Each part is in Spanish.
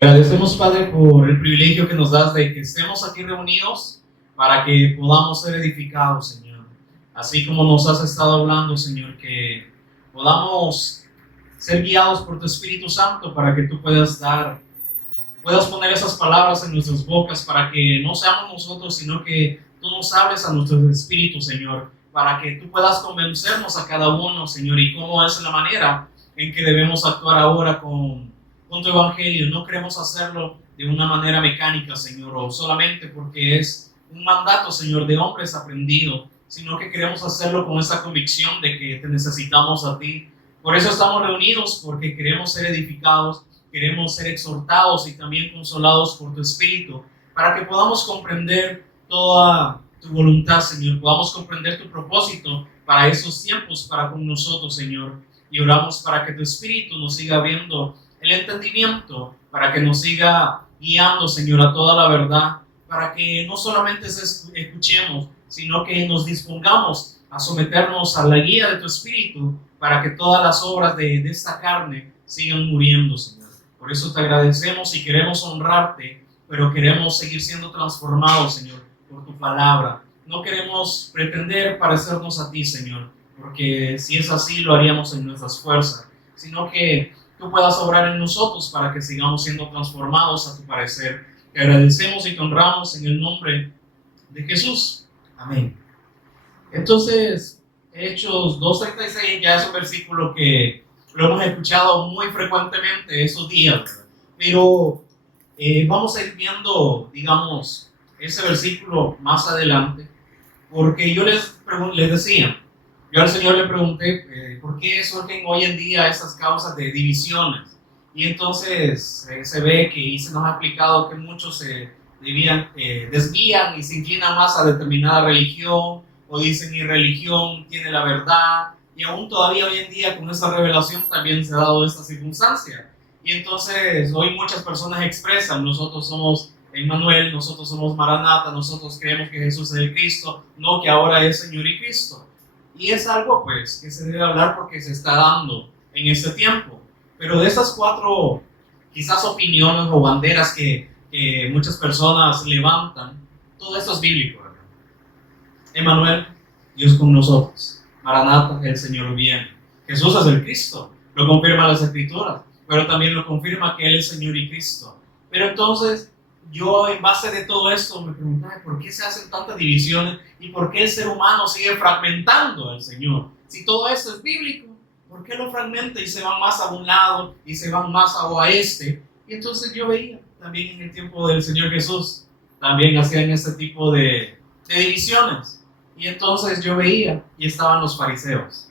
Agradecemos, Padre, por el privilegio que nos das de que estemos aquí reunidos para que podamos ser edificados, Señor. Así como nos has estado hablando, Señor, que podamos ser guiados por tu Espíritu Santo para que tú puedas poner esas palabras en nuestras bocas para que no seamos nosotros, sino que tú nos hables a nuestros espíritus, Señor, para que tú puedas convencernos a cada uno, Señor, y cómo es la manera en que debemos actuar ahora con tu evangelio. No queremos hacerlo de una manera mecánica, Señor, o solamente porque es un mandato, Señor, de hombres aprendido, sino que queremos hacerlo con esa convicción de que te necesitamos a ti. Por eso estamos reunidos, porque queremos ser edificados, queremos ser exhortados y también consolados por tu Espíritu, para que podamos comprender toda tu voluntad, Señor, podamos comprender tu propósito para esos tiempos, para con nosotros, Señor. Y oramos para que tu Espíritu nos siga abriendo el entendimiento, para que nos siga guiando, Señor, a toda la verdad, para que no solamente escuchemos, sino que nos dispongamos a someternos a la guía de tu Espíritu, para que todas las obras de esta carne sigan muriendo, Señor. Por eso te agradecemos y queremos honrarte, pero queremos seguir siendo transformados, Señor, por tu palabra. No queremos pretender parecernos a ti, Señor, porque si es así lo haríamos en nuestras fuerzas, sino que tú puedas obrar en nosotros para que sigamos siendo transformados a tu parecer. Te agradecemos y te honramos en el nombre de Jesús. Amén. Entonces, Hechos 2:36 ya es un versículo que lo hemos escuchado muy frecuentemente esos días, ¿verdad? Pero vamos a ir viendo, digamos, ese versículo más adelante, porque les decía, yo al Señor le pregunté por qué surgen hoy en día esas causas de divisiones. Y entonces se ve que y se nos ha explicado que muchos se desvían y se inclinan más a determinada religión, o dicen mi religión tiene la verdad. Y aún todavía hoy en día con esa revelación también se ha dado esta circunstancia. Y entonces hoy muchas personas expresan, nosotros somos Emmanuel, nosotros somos Maranata, nosotros creemos que Jesús es el Cristo, no que ahora es Señor y Cristo. Y es algo pues que se debe hablar porque se está dando en este tiempo. Pero de esas cuatro quizás opiniones o banderas que muchas personas levantan, todo esto es bíblico, ¿verdad? Emmanuel, Dios con nosotros. Maranata, el Señor viene. Jesús es el Cristo, lo confirman las Escrituras, pero también lo confirma que Él es Señor y Cristo. Pero entonces, yo en base de todo esto me preguntaba, ¿por qué se hacen tantas divisiones y por qué el ser humano sigue fragmentando al Señor? Si todo esto es bíblico, ¿por qué lo fragmenta y se van más a un lado y se van más a este? Y entonces yo veía también en el tiempo del Señor Jesús, también hacían este tipo de divisiones. Y entonces yo veía y estaban los fariseos.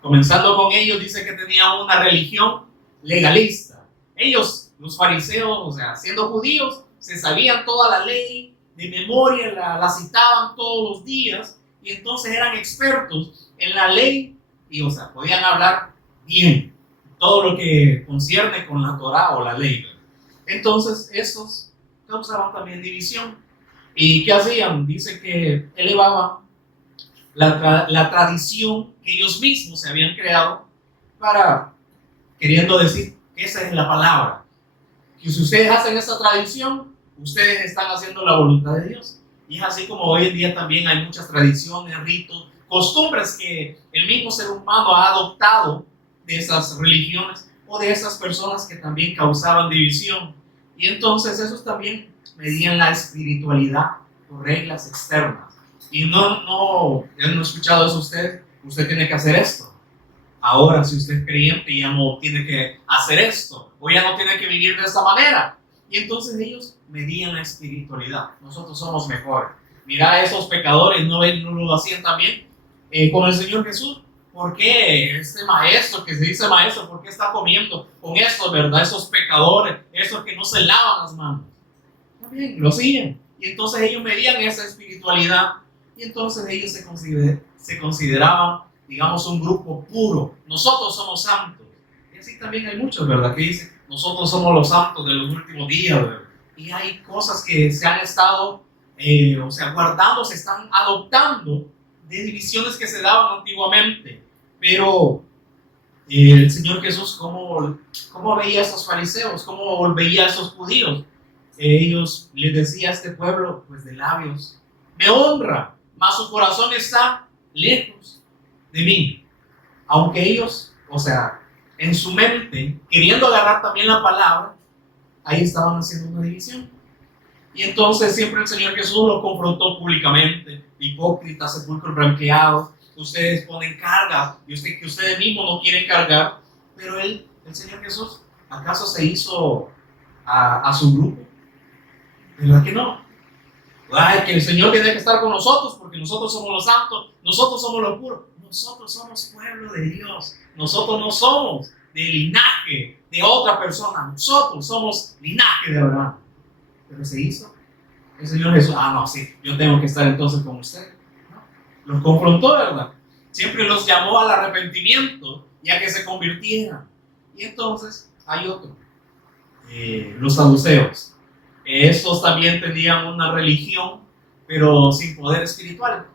Comenzando con ellos, dice que tenían una religión legalista. Ellos, los fariseos, o sea, siendo judíos, se sabían toda la ley de memoria, la citaban todos los días y entonces eran expertos en la ley y, o sea, podían hablar bien todo lo que concierne con la Torá o la ley. Entonces, estos causaban también división. ¿Y qué hacían? Dice que elevaban la tradición que ellos mismos se habían creado para, queriendo decir que esa es la palabra, que si ustedes hacen esa tradición, ustedes están haciendo la voluntad de Dios. Y es así como hoy en día también hay muchas tradiciones, ritos, costumbres que el mismo ser humano ha adoptado de esas religiones o de esas personas que también causaban división. Y entonces esos también medían la espiritualidad por reglas externas. Y yo no he escuchado eso usted tiene que hacer esto. Ahora, si usted es creyente, ya no tiene que hacer esto, o ya no tiene que vivir de esta manera. Y entonces ellos medían la espiritualidad. Nosotros somos mejores. Mira a esos pecadores, no lo hacían también con el Señor Jesús. ¿Por qué este maestro que se dice maestro, por qué está comiendo con estos, verdad? Esos pecadores, esos que no se lavan las manos. También lo hacían. Y entonces ellos medían esa espiritualidad. Y entonces ellos se consideraban, digamos, un grupo puro. Nosotros somos santos. Y así también hay muchos, ¿verdad? Que dicen, nosotros somos los santos de los últimos días, ¿verdad? Y hay cosas que se han estado, guardando, se están adoptando de divisiones que se daban antiguamente. Pero el Señor Jesús, cómo veía a estos fariseos, cómo veía a estos judíos. Ellos les decía a este pueblo, pues de labios, me honra, mas su corazón está lejos de mí. Aunque ellos, o sea, en su mente, queriendo agarrar también la palabra, ahí estaban haciendo una división. Y entonces siempre el Señor Jesús los confrontó públicamente: hipócritas, sepulcros blanqueados, ustedes ponen cargas y que ustedes mismos no quieren cargar. Pero el Señor Jesús, ¿acaso se hizo a su grupo? ¿Verdad que no? Ay, que el Señor tiene que estar con nosotros porque nosotros somos los santos, nosotros somos los puros. Nosotros somos pueblo de Dios. Nosotros no somos del linaje de otra persona. Nosotros somos linaje de Abraham. Pero se hizo. El Señor Jesús, no, sí, yo tengo que estar entonces con ustedes. ¿No? Los confrontó, ¿verdad? Siempre los llamó al arrepentimiento y a que se convirtieran. Y entonces hay otro. Los saduceos. Estos también tenían una religión, pero sin poder espiritual.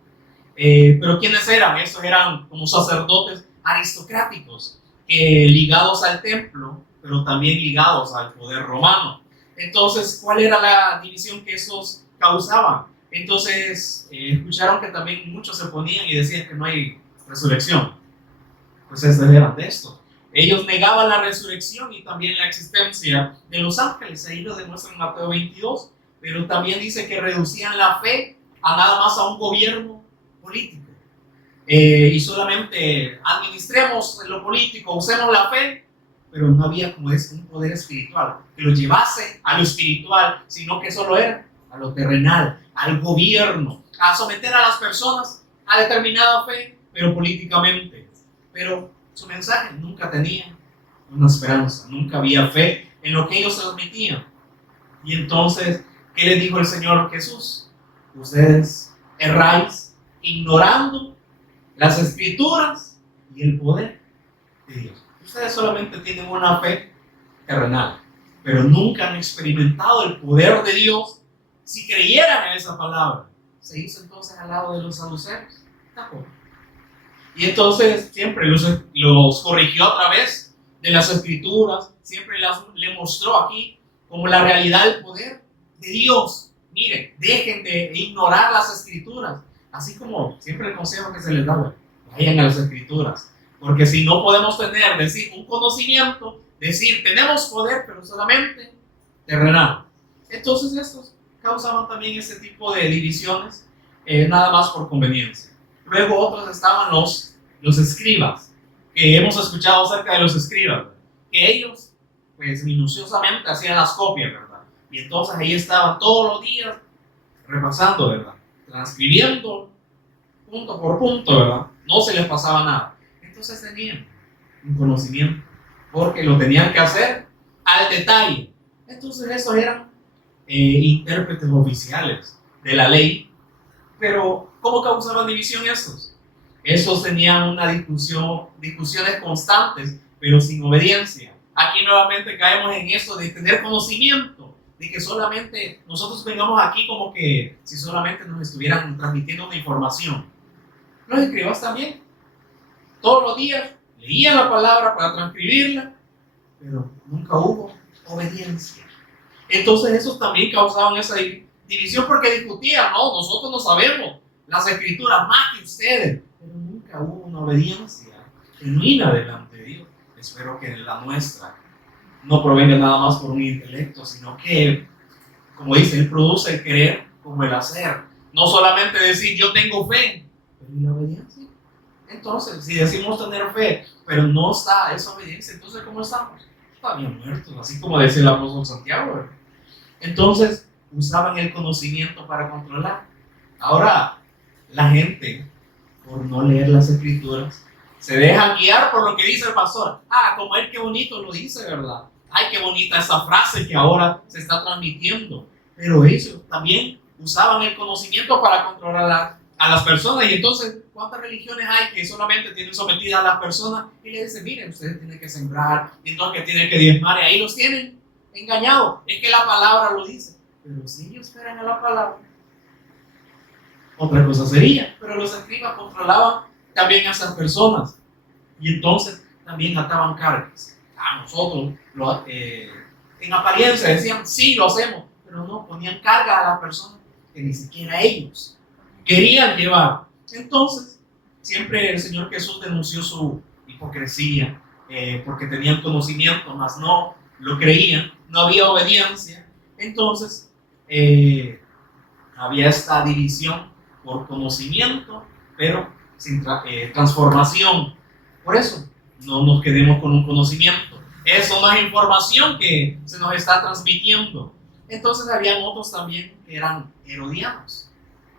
Pero ¿quiénes eran? Estos eran como sacerdotes aristocráticos, ligados al templo, pero también ligados al poder romano. Entonces, ¿cuál era la división que esos causaban? Entonces, escucharon que también muchos se ponían y decían que no hay resurrección. Pues estos eran de estos. Ellos negaban la resurrección y también la existencia de los ángeles. Ahí lo demuestra en Mateo 22. Pero también dice que reducían la fe a nada más a un gobierno político. Y solamente administremos lo político, usemos la fe, pero no había como es un poder espiritual que lo llevase a lo espiritual, sino que solo era a lo terrenal, al gobierno, a someter a las personas a determinada fe, pero políticamente. Pero su mensaje nunca tenía una esperanza, nunca había fe en lo que ellos transmitían. Y entonces, ¿qué les dijo el Señor Jesús? Ustedes erráis ignorando las escrituras y el poder de Dios. Ustedes solamente tienen una fe terrenal, pero nunca han experimentado el poder de Dios. Si creyeran en esa palabra, se hizo entonces al lado de los saduceos. Tampoco. Y entonces siempre los corrigió a través de las escrituras, siempre le mostró aquí como la realidad del poder de Dios. Miren, dejen de ignorar las escrituras, así como siempre el consejo que se les da: vayan a las escrituras, porque si no podemos tener, decir, un conocimiento, decir, tenemos poder, pero solamente terrenal. Entonces estos causaban también ese tipo de divisiones, nada más por conveniencia. Luego otros estaban los escribas, que hemos escuchado acerca de los escribas, ¿verdad? Que ellos, pues minuciosamente hacían las copias, ¿verdad? Y entonces ahí estaban todos los días repasando, ¿verdad? Transcribiendo punto por punto, ¿verdad? No se les pasaba nada. Entonces tenían un conocimiento, porque lo tenían que hacer al detalle. Entonces esos eran intérpretes oficiales de la ley. Pero ¿cómo causaban división estos? Esos tenían una discusiones constantes, pero sin obediencia. Aquí nuevamente caemos en eso de tener conocimiento, de que solamente nosotros vengamos aquí como que si solamente nos estuvieran transmitiendo una información. Los escribas también, todos los días leían la palabra para transcribirla, pero nunca hubo obediencia. Entonces esos también causaban esa división, porque discutían: no, nosotros no sabemos las escrituras más que ustedes, pero nunca hubo una obediencia genuina delante de Dios. Espero que la nuestra no provenga nada más por un intelecto, sino que, como dice, Él produce el querer como el hacer. No solamente decir yo tengo fe, pero ¿y la obediencia? Entonces, si decimos tener fe, pero no está esa obediencia, entonces ¿cómo estamos? Todavía muertos, así como decía el apóstol Santiago, ¿verdad? Entonces, usaban el conocimiento para controlar. Ahora, la gente, por no leer las escrituras, se deja guiar por lo que dice el pastor. Como él, qué bonito lo dice, ¿verdad? Ay, qué bonita esa frase que ahora se está transmitiendo. Pero ellos también usaban el conocimiento para controlar a las personas. Y entonces, ¿cuántas religiones hay que solamente tienen sometidas a las personas? Y le dicen: miren, ustedes tienen que sembrar, y entonces que tienen que diezmar, y ahí los tienen engañados. Es que la palabra lo dice. Pero si ellos esperan a la palabra, otra cosa sería. Pero los escribas controlaban también a esas personas. Y entonces también ataban cargas. A nosotros, en apariencia decían, sí, lo hacemos, pero no, ponían carga a la persona que ni siquiera ellos querían llevar. Entonces, siempre el Señor Jesús denunció su hipocresía, porque tenían conocimiento, mas no lo creían, no había obediencia. Entonces, había esta división por conocimiento, pero sin transformación. Por eso, no nos quedemos con un conocimiento. Eso no es información que se nos está transmitiendo. Entonces, habían otros también que eran herodianos.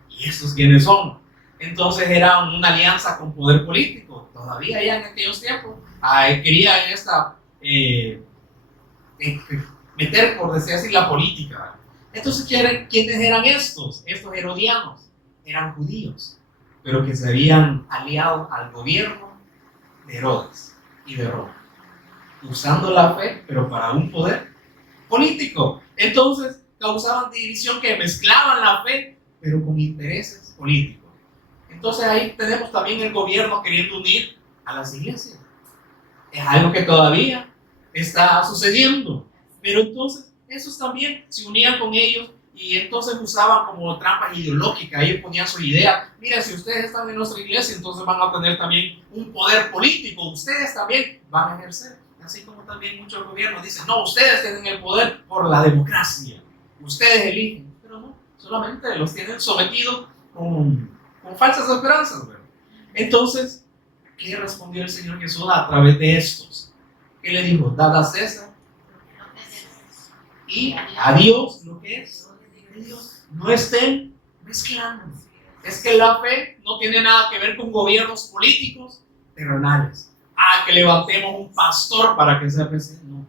¿Y estos quiénes son? Entonces, eran una alianza con poder político. Todavía ya en aquellos tiempos querían meter, por decir así, la política. Entonces, ¿quiénes eran estos? Estos herodianos eran judíos, pero que se habían aliado al gobierno de Herodes y de Roma, usando la fe, pero para un poder político. Entonces, causaban división, que mezclaban la fe, pero con intereses políticos. Entonces, ahí tenemos también el gobierno queriendo unir a las iglesias. Es algo que todavía está sucediendo. Pero entonces, esos también se unían con ellos y entonces usaban como trampas ideológicas. Ellos ponían su idea: mira, si ustedes están en nuestra iglesia, entonces van a tener también un poder político. Ustedes también van a ejercer. Así como también muchos gobiernos dicen: no, ustedes tienen el poder por la democracia. Ustedes eligen. Pero no, solamente los tienen sometidos con falsas esperanzas, ¿verdad? Entonces, ¿qué respondió el Señor Jesús a través de estos? ¿Qué le dijo? Dad a César y a Dios lo que es de Dios. No estén mezclando. Es que la fe no tiene nada que ver con gobiernos políticos terrenales. Que levantemos un pastor para que sea presidente. No.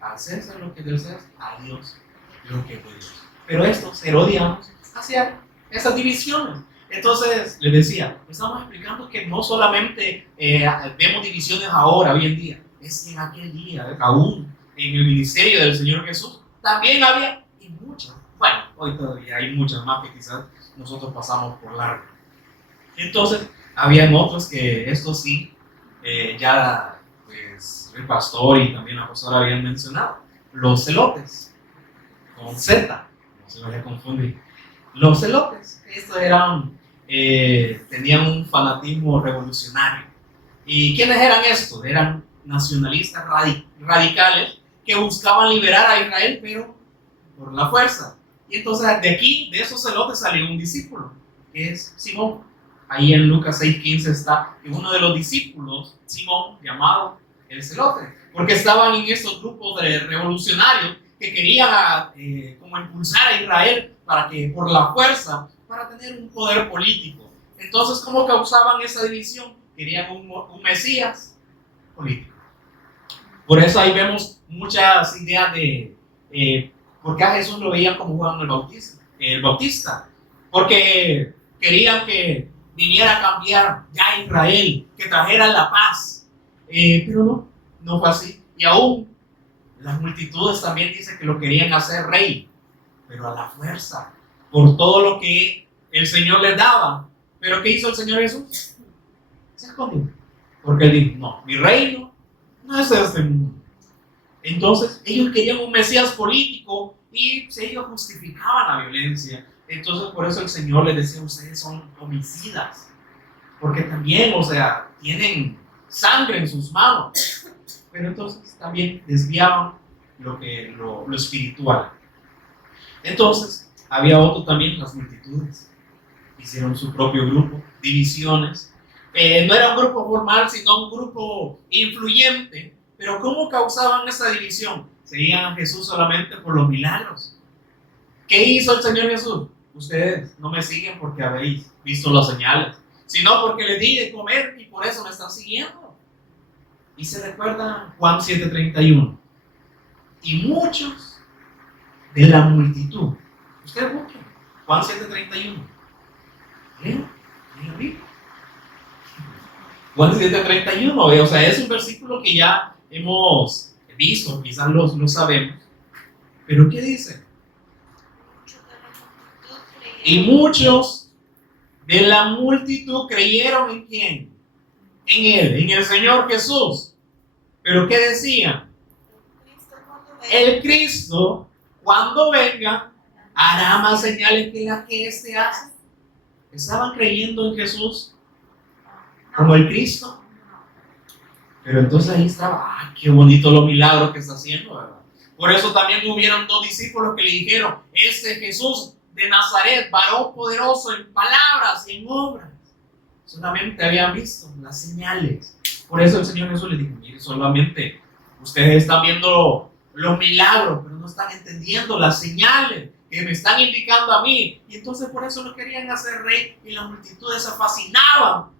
A César lo que es del César, a Dios lo que es de Dios. Pero estos herodianos hacían esas divisiones. Entonces, les decía, estamos explicando que no solamente vemos divisiones ahora, hoy en día, es que en aquel día, aún en el ministerio del Señor Jesús, también había, y muchas, bueno, hoy todavía hay muchas más que quizás nosotros pasamos por largo. Entonces, habían otros que estos sí, ya pues el pastor y también la pastora habían mencionado, los celotes, con Z, no se vaya a confundir. Los celotes, estos tenían un fanatismo revolucionario. ¿Y quiénes eran estos? Eran nacionalistas radicales que buscaban liberar a Israel, pero por la fuerza. Y entonces de esos celotes salió un discípulo, que es Simón. Ahí en Lucas 6:15 está que uno de los discípulos, Simón, llamado el celote, porque estaban en estos grupos de revolucionarios que querían como impulsar a Israel para que por la fuerza, para tener un poder político. Entonces, ¿cómo causaban esa división? Querían un Mesías político. Por eso ahí vemos muchas ideas de porque a Jesús lo veían como Juan el Bautista, porque querían que viniera a cambiar ya Israel, que trajera la paz, pero no fue así. Y aún las multitudes también dicen que lo querían hacer rey, pero a la fuerza, por todo lo que el Señor les daba. Pero ¿qué hizo el Señor Jesús? Se escondió, porque él dijo: no, mi reino no es de este mundo. Entonces ellos querían un Mesías político y ellos justificaban la violencia. Entonces por eso el Señor les decía: ustedes son homicidas, porque también, tienen sangre en sus manos. Pero entonces también desviaban lo espiritual. Entonces había otro también, las multitudes. Hicieron su propio grupo, divisiones. No era un grupo formal, sino un grupo influyente. Pero ¿cómo causaban esa división? Seguían a Jesús solamente por los milagros. ¿Qué hizo el Señor Jesús? Ustedes no me siguen porque habéis visto las señales, sino porque les di de comer y por eso me están siguiendo. Y se recuerda Juan 7:31. Y muchos de la multitud. Ustedes busquen Juan 7:31. Lean la Biblia. Juan 7:31, es un versículo que ya hemos visto, quizás lo sabemos. Pero ¿qué dice? Y muchos de la multitud creyeron ¿en quién? en Él, en el Señor Jesús. ¿Pero qué decían? El Cristo, cuando venga, hará más señales que las que éste hace. ¿Estaban creyendo en Jesús como el Cristo? Pero entonces ahí estaba, qué bonito los milagros que está haciendo, ¿verdad? Por eso también hubieron 2 discípulos que le dijeron, este Jesús de Nazaret, varón poderoso en palabras y en obras. Solamente habían visto las señales. Por eso el Señor Jesús les dijo, mire, solamente ustedes están viendo los milagros, pero no están entendiendo las señales que me están indicando a mí. Y entonces por eso lo querían hacer rey y las multitudes se fascinaban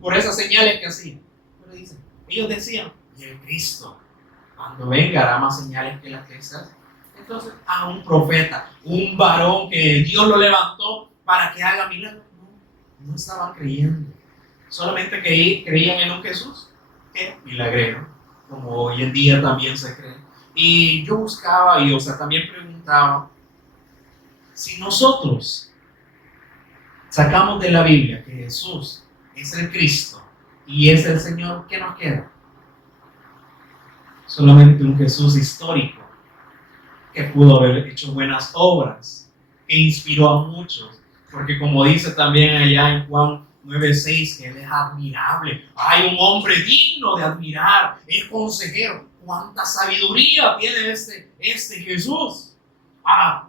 por esas señales que hacían. Pero dicen, ellos decían, y el Cristo, cuando venga, hará más señales que las que se hacen. Entonces, a un profeta, un varón que Dios lo levantó para que haga milagros. No estaban creyendo. Solamente creían en un Jesús que milagrero, como hoy en día también se cree. Y yo buscaba también preguntaba, si nosotros sacamos de la Biblia que Jesús es el Cristo y es el Señor, ¿qué nos queda? Solamente un Jesús histórico que pudo haber hecho buenas obras, que inspiró a muchos, porque como dice también allá en Juan 9:6, que Él es admirable. Hay un hombre digno de admirar, es consejero. ¿Cuánta sabiduría tiene este Jesús?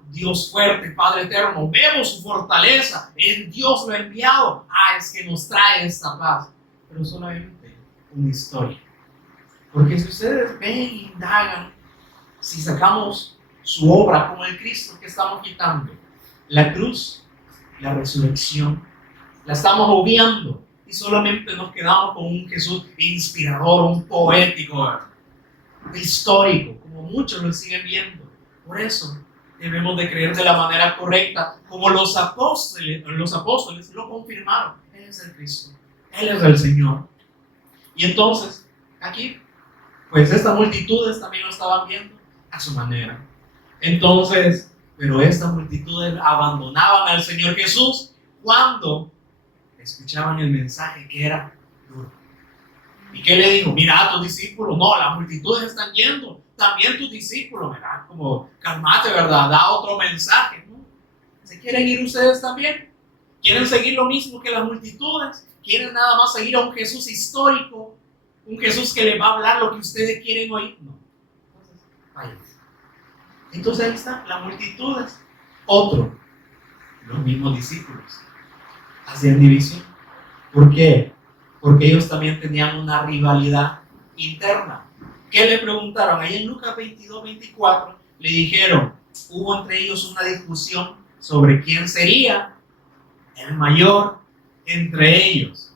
Dios fuerte, Padre eterno, vemos su fortaleza, en Dios lo ha enviado. Es que nos trae esta paz. Pero solamente una historia. Porque si ustedes ven e indagan, si sacamos su obra como el Cristo, ¿qué estamos quitando? La cruz, la resurrección, la estamos obviando y solamente nos quedamos con un Jesús inspirador, un poético, histórico, como muchos lo siguen viendo. Por eso debemos de creer de la manera correcta, como los apóstoles lo confirmaron. Él es el Cristo, Él es el Señor. Y entonces, aquí, pues estas multitudes también lo estaban viendo a su manera. Entonces, pero estas multitudes abandonaban al Señor Jesús cuando escuchaban el mensaje que era duro. ¿Y qué le dijo? Mira a tus discípulos, no, las multitudes están yendo, también tus discípulos, ¿verdad? Como, calmate, ¿verdad? Da otro mensaje, ¿no? ¿Se quieren ir ustedes también? ¿Quieren seguir lo mismo que las multitudes? ¿Quieren nada más seguir a un Jesús histórico? ¿Un Jesús que les va a hablar lo que ustedes quieren oír? No. Entonces, váyanse. Entonces ahí están las multitudes. Los mismos discípulos hacían división. ¿Por qué? Porque ellos también tenían una rivalidad interna. ¿Qué le preguntaron? Ahí en Lucas 22:24 le dijeron, hubo entre ellos una discusión sobre quién sería el mayor entre ellos.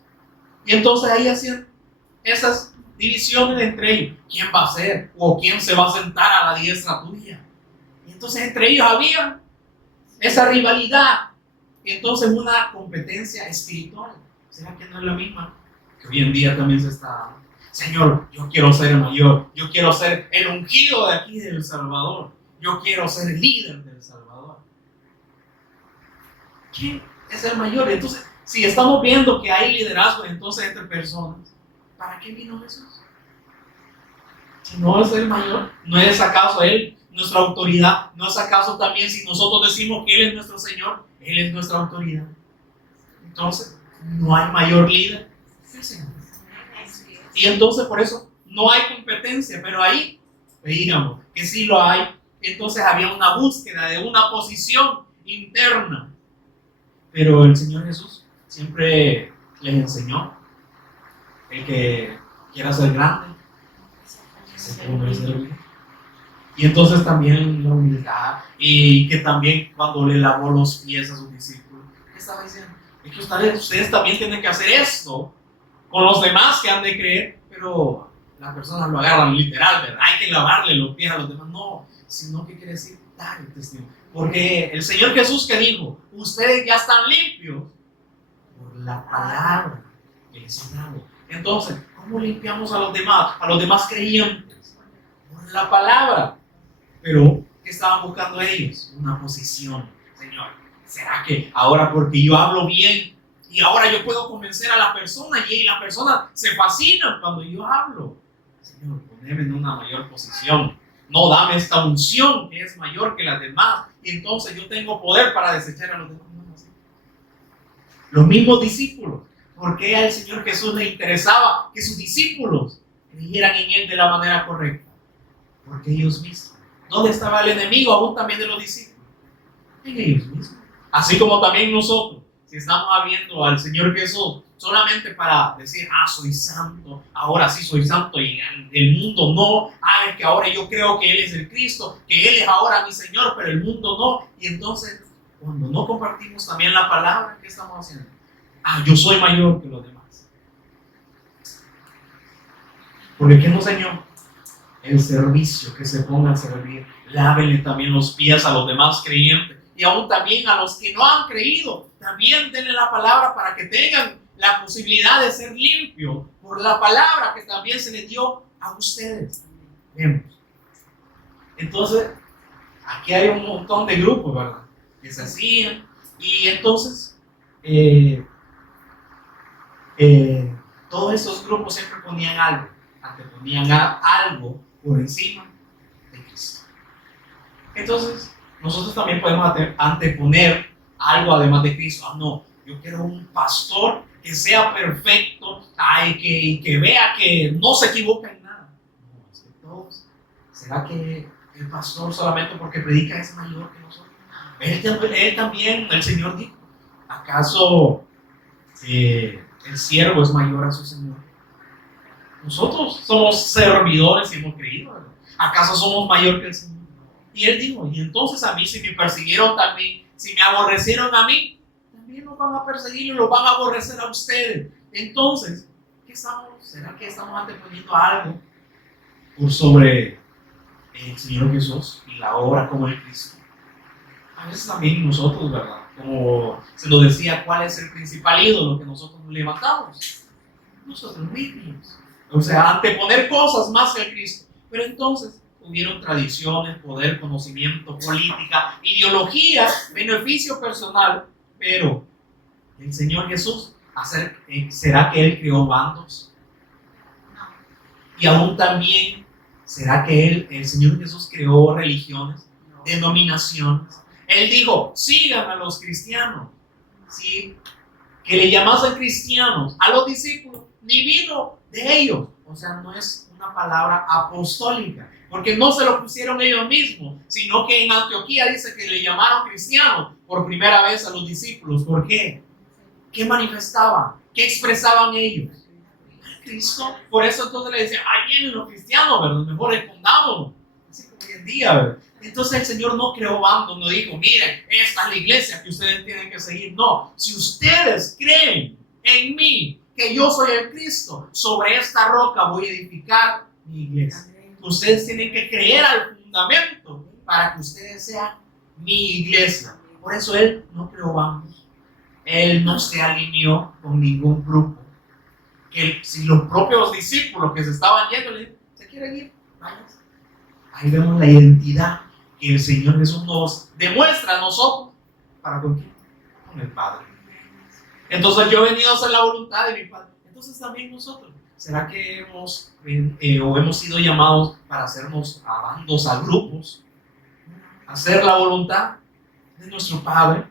Y entonces ahí hacían esas divisiones entre ellos. ¿Quién va a ser? ¿O quién se va a sentar a la diestra tuya? Y entonces entre ellos había esa rivalidad. Y entonces una competencia espiritual. ¿Será que no es la misma que hoy en día también se está dando? Señor, yo quiero ser el mayor. Yo quiero ser el ungido de aquí del Salvador. Yo quiero ser el líder del Salvador. ¿Quién es el mayor? Entonces, si estamos viendo que hay liderazgo entonces entre personas, ¿para qué vino Jesús? Si no es el mayor, ¿no es acaso Él nuestra autoridad? ¿No es acaso también si nosotros decimos que Él es nuestro Señor, Él es nuestra autoridad? Entonces, no hay mayor líder que el Señor. Y entonces por eso no hay competencia, pero ahí veíamos que sí lo hay. Entonces había una búsqueda de una posición interna. Pero el Señor Jesús siempre les enseñó: el que quiera ser grande, que se ponga a servir. Y entonces también la humildad, y que también cuando le lavó los pies a sus discípulos, ¿qué estaba diciendo? Es que ustedes también tienen que hacer esto con los demás que han de creer, pero las personas lo agarran literal, ¿verdad? Hay que lavarle los pies a los demás. No, sino que quiere decir dar el testimonio. Porque el Señor Jesús, que dijo, ustedes ya están limpios por la palabra que les he dado. Entonces, ¿cómo limpiamos a los demás creyentes? Por la palabra. Pero, ¿qué estaban buscando ellos? Una posición. Señor, ¿será que ahora porque yo hablo bien Y ahora yo puedo convencer a la persona y la persona se fascina cuando yo hablo. Señor, poneme en una mayor posición. No, dame esta unción que es mayor que las demás. Y entonces yo tengo poder para desechar a los demás. Los mismos discípulos. ¿Por qué al Señor Jesús le interesaba que sus discípulos creyeran en Él de la manera correcta? Porque ellos mismos. ¿Dónde estaba el enemigo aún también de los discípulos? En ellos mismos. Así como también nosotros, si estamos viendo al Señor Jesús solamente para decir, soy santo, ahora sí soy santo y el mundo no, es que ahora yo creo que Él es el Cristo, que Él es ahora mi Señor, pero el mundo no. Y entonces, cuando no compartimos también la palabra, ¿qué estamos haciendo? Yo soy mayor que los demás. Porque ¿qué nos enseñó? El servicio, que se pongan a servir. Lávenle también los pies a los demás creyentes y aún también a los que no han creído. También denle la palabra para que tengan la posibilidad de ser limpios por la palabra que también se les dio a ustedes. Vemos. Entonces, aquí hay un montón de grupos, ¿verdad? Que se hacían. Y entonces, todos esos grupos siempre ponían algo, anteponían algo por encima de Cristo. Entonces, nosotros también podemos anteponer algo además de Cristo. No, yo quiero un pastor que sea perfecto, que vea que no se equivoca en nada. No, es que todos. ¿Será que el pastor solamente porque predica es mayor que nosotros? Él también, el Señor dijo, ¿acaso el siervo es mayor a su Señor? Nosotros somos servidores y hemos creído, ¿verdad? ¿Acaso somos mayor que el Señor? Y Él dijo, y entonces a mí, si me persiguieron también, si me aborrecieron a mí, también los van a perseguir y los van a aborrecer a ustedes. Entonces, ¿será que estamos anteponiendo algo por sobre el Señor Jesús y la obra como el Cristo? A veces también nosotros, ¿verdad? Como se nos decía, ¿cuál es el principal ídolo que nosotros nos levantamos? Nosotros mismos. O sea, anteponer cosas más que el Cristo. Pero entonces hubieron tradiciones, poder, conocimiento, política, ideología, beneficio personal. Pero el Señor Jesús, ¿será que Él creó bandos? Y aún también, ¿será que el Señor Jesús creó religiones, denominaciones? Él dijo, sigan a los cristianos. ¿Sí? Que le llamasen cristianos a los discípulos, ni vino de ellos. O sea, no es una palabra apostólica, porque no se lo pusieron ellos mismos, sino que en Antioquía dice que le llamaron cristianos por primera vez a los discípulos. ¿Por qué? ¿Qué manifestaban? ¿Qué expresaban ellos? A Cristo. Por eso entonces le decían, ahí vienen los cristianos, ¿verdad? Mejor escondámonos. Así como hoy en día, ¿verdad? Entonces el Señor no creó bandos, no dijo, miren, esta es la iglesia que ustedes tienen que seguir. No, si ustedes creen en mí, que yo soy el Cristo, sobre esta roca voy a edificar mi iglesia. Ustedes tienen que creer al fundamento para que ustedes sean mi iglesia. Por eso Él no creó bandos. Él no se alineó con ningún grupo. Que si los propios discípulos que se estaban yendo le dijeron, ¿se quieren ir? Váyanse. Ahí vemos la identidad que el Señor Jesús nos demuestra a nosotros. ¿Para con quién? Con el Padre. Entonces yo he venido a hacer la voluntad de mi Padre. Entonces también nosotros, ¿será que hemos sido llamados para hacernos a bandos, a grupos? Hacer la voluntad de nuestro Padre.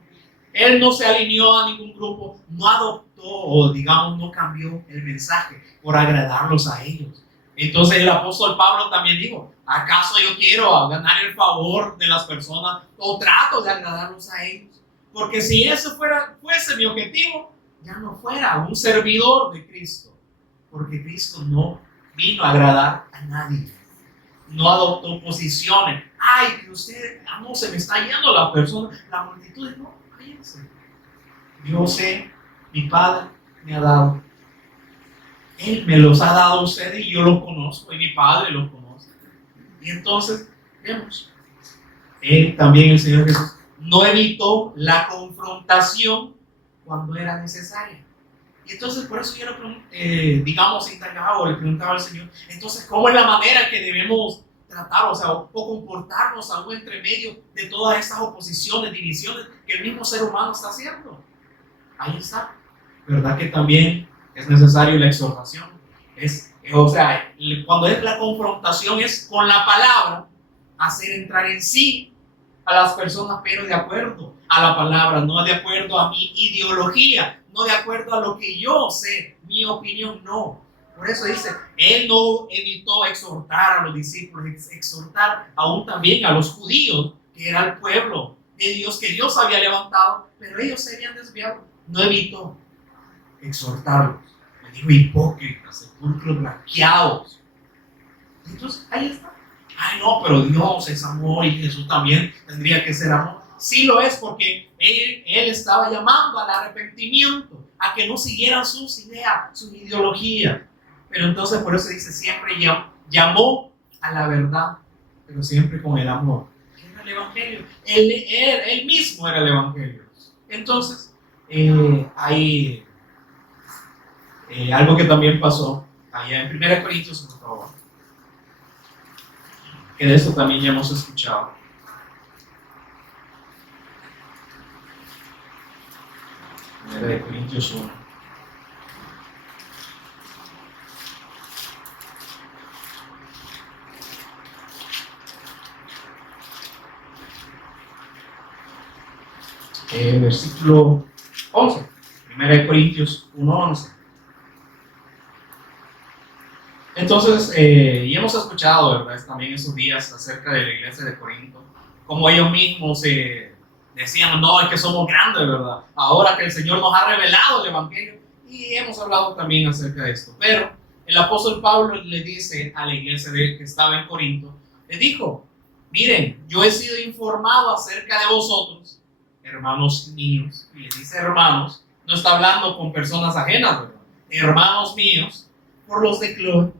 Él no se alineó a ningún grupo, no adoptó o digamos no cambió el mensaje por agradarlos a ellos. Entonces el apóstol Pablo también dijo, ¿acaso yo quiero ganar el favor de las personas o trato de agradarlos a ellos? Porque si ese fuese mi objetivo, ya no fuera un servidor de Cristo. Porque Cristo no vino a agradar a nadie. No adoptó posiciones. Ay, que usted, no se me está yendo la persona, la multitud. No, cállense. Yo sé, mi Padre me ha dado. Él me los ha dado a ustedes y yo los conozco y mi Padre los conoce. Y entonces, vemos, también el Señor Jesús no evitó la confrontación cuando era necesaria. Y entonces por eso yo le preguntaba al Señor, entonces ¿cómo es la manera que debemos tratar, o comportarnos aún entre medio de todas estas oposiciones, divisiones que el mismo ser humano está haciendo? Ahí está. ¿verdad que también es necesario la exhortación? O sea, cuando es la confrontación es con la palabra, hacer entrar en sí a las personas, pero de acuerdo a la palabra, no de acuerdo a mi ideología, no de acuerdo a lo que yo sé, mi opinión, no. Por eso dice, él no evitó exhortar a los discípulos, exhortar aún también a los judíos, que era el pueblo de Dios que Dios había levantado, pero ellos se habían desviado. No evitó exhortarlos. Le dijo hipócritas, sepulcros blanqueados. Entonces, ahí está. Ay, no, pero Dios es amor y Jesús también tendría que ser amor. Sí lo es, porque él estaba llamando al arrepentimiento, a que no siguieran sus ideas, sus ideologías. Pero entonces por eso dice, siempre llamó a la verdad, pero siempre con el amor. ¿Qué era el Evangelio? Él mismo era el Evangelio. Entonces, hay algo que también pasó allá en 1 Corintios, por favor. Que de eso también ya hemos escuchado. De Corintios 1. Versículo 11. 1 Corintios 1:11. Entonces, y hemos escuchado, ¿verdad? También esos días acerca de la iglesia de Corinto, como ellos mismos decían, no, es que somos grandes, ¿verdad? Ahora que el Señor nos ha revelado el Evangelio, y hemos hablado también acerca de esto. Pero el apóstol Pablo le dice a la iglesia que estaba en Corinto, le dijo, miren, yo he sido informado acerca de vosotros, hermanos míos, y le dice hermanos, no está hablando con personas ajenas, ¿verdad? Hermanos míos, por los de Cloro,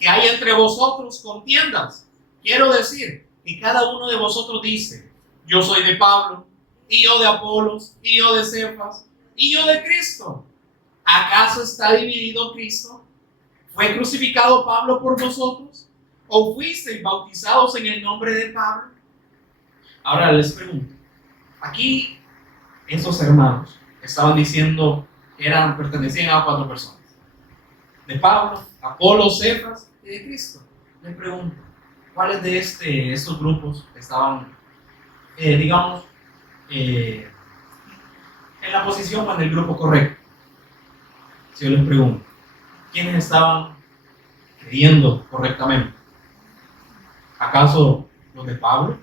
que hay entre vosotros contiendas. Quiero decir que cada uno de vosotros dice, yo soy de Pablo, y yo de Apolos, y yo de Cefas, y yo de Cristo. ¿Acaso está dividido Cristo? ¿Fue crucificado Pablo por vosotros? ¿O fuisteis bautizados en el nombre de Pablo? Ahora les pregunto, aquí estos hermanos estaban diciendo que pertenecían a 4 personas. De Pablo, Apolos, Cefas y de Cristo. Les pregunto, ¿cuáles de estos grupos estaban, digamos, en la posición o en el grupo correcto? Si yo les pregunto, ¿quiénes estaban creyendo correctamente? ¿Acaso los de Pablo?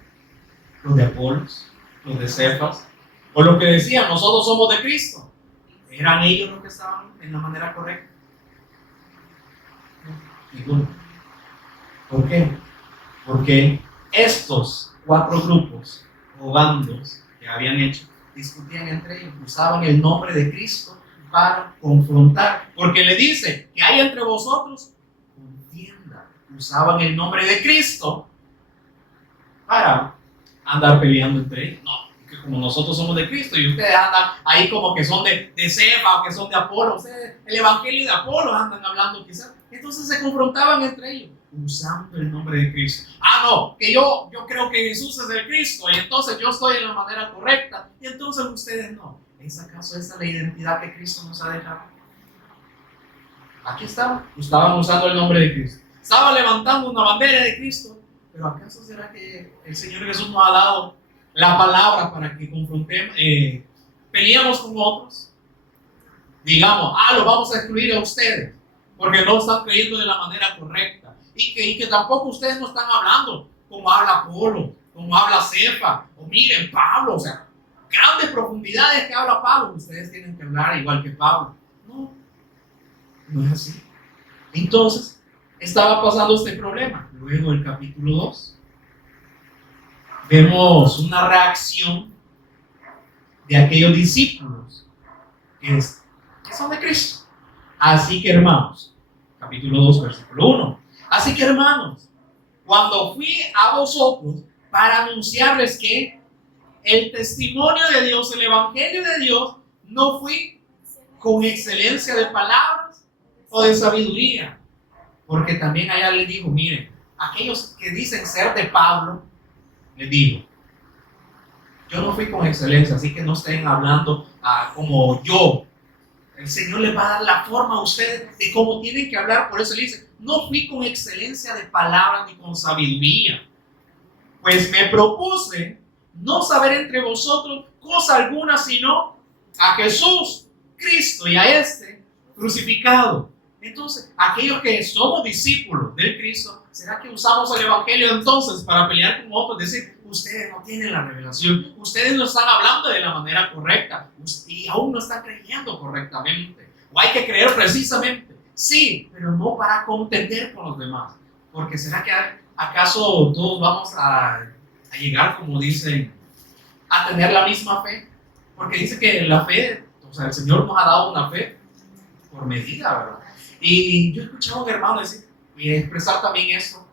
¿Los de Apolos? ¿Los de Cefas? ¿O los que decían, nosotros somos de Cristo? ¿Eran ellos los que estaban en la manera correcta? Ninguno. ¿Por qué? Porque estos 4 grupos o bandos que habían hecho discutían entre ellos, usaban el nombre de Cristo para confrontar, porque le dice que hay entre vosotros contienda. Usaban el nombre de Cristo para andar peleando entre ellos. No, que como nosotros somos de Cristo y ustedes andan ahí como que son de Cefa o que son de Apolo, ustedes, el evangelio de Apolo andan hablando quizás. Entonces se confrontaban entre ellos usando el nombre de Cristo. No, que yo creo que Jesús es el Cristo y entonces yo estoy en la manera correcta y entonces ustedes no. ¿Es acaso esa la identidad que Cristo nos ha dejado? Aquí estaban usando el nombre de Cristo. Estaban levantando una bandera de Cristo. Pero ¿acaso será que el Señor Jesús nos ha dado la palabra para que confrontemos, peleemos con otros? Digamos, los vamos a excluir a ustedes porque no están creyendo de la manera correcta. Y que tampoco ustedes no están hablando como habla Apolo, como habla Cefa, o miren, Pablo, o sea, grandes profundidades que habla Pablo, ustedes tienen que hablar igual que Pablo. No, no es así. Entonces, estaba pasando este problema. Luego, el capítulo 2, vemos una reacción de aquellos discípulos que son de Cristo. Así que, hermanos, capítulo 2, versículo 1. Así que, hermanos, cuando fui a vosotros para anunciarles que el testimonio de Dios, el evangelio de Dios, no fui con excelencia de palabras o de sabiduría, porque también allá les digo, miren, aquellos que dicen ser de Pablo, les digo, yo no fui con excelencia, así que no estén hablando como yo, El Señor les va a dar la forma a ustedes de cómo tienen que hablar. Por eso le dice, no fui con excelencia de palabra ni con sabiduría, pues me propuse no saber entre vosotros cosa alguna, sino a Jesús, Cristo, y a este crucificado. Entonces, aquellos que somos discípulos del Cristo, ¿será que usamos el Evangelio entonces para pelear con otros? Decir, ustedes no tienen la revelación, ustedes no están hablando de la manera correcta y aún no están creyendo correctamente. O hay que creer precisamente, sí, pero no para contender con los demás. Porque ¿será que acaso todos vamos a llegar, como dicen, a tener la misma fe? Porque dice que la fe, o sea, el Señor nos ha dado una fe por medida, ¿verdad? Y yo he escuchado a un hermano decir y expresar también esto.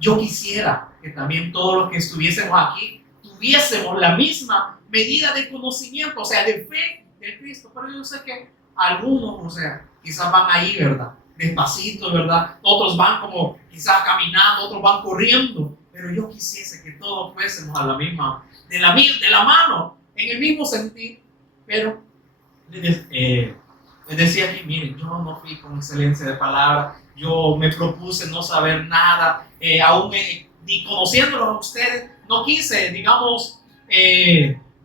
Yo quisiera que también todos los que estuviésemos aquí tuviésemos la misma medida de conocimiento, o sea, de fe de Cristo. Pero yo sé que algunos, o sea, quizás van ahí, ¿verdad? Despacito, ¿verdad? Otros van como quizás caminando, otros van corriendo. Pero yo quisiese que todos fuésemos a la misma, de la mano, en el mismo sentir. Pero les decía aquí, miren, yo no fui con excelencia de palabra, yo me propuse no saber nada, aún ni conociéndolos a ustedes, no quise, digamos,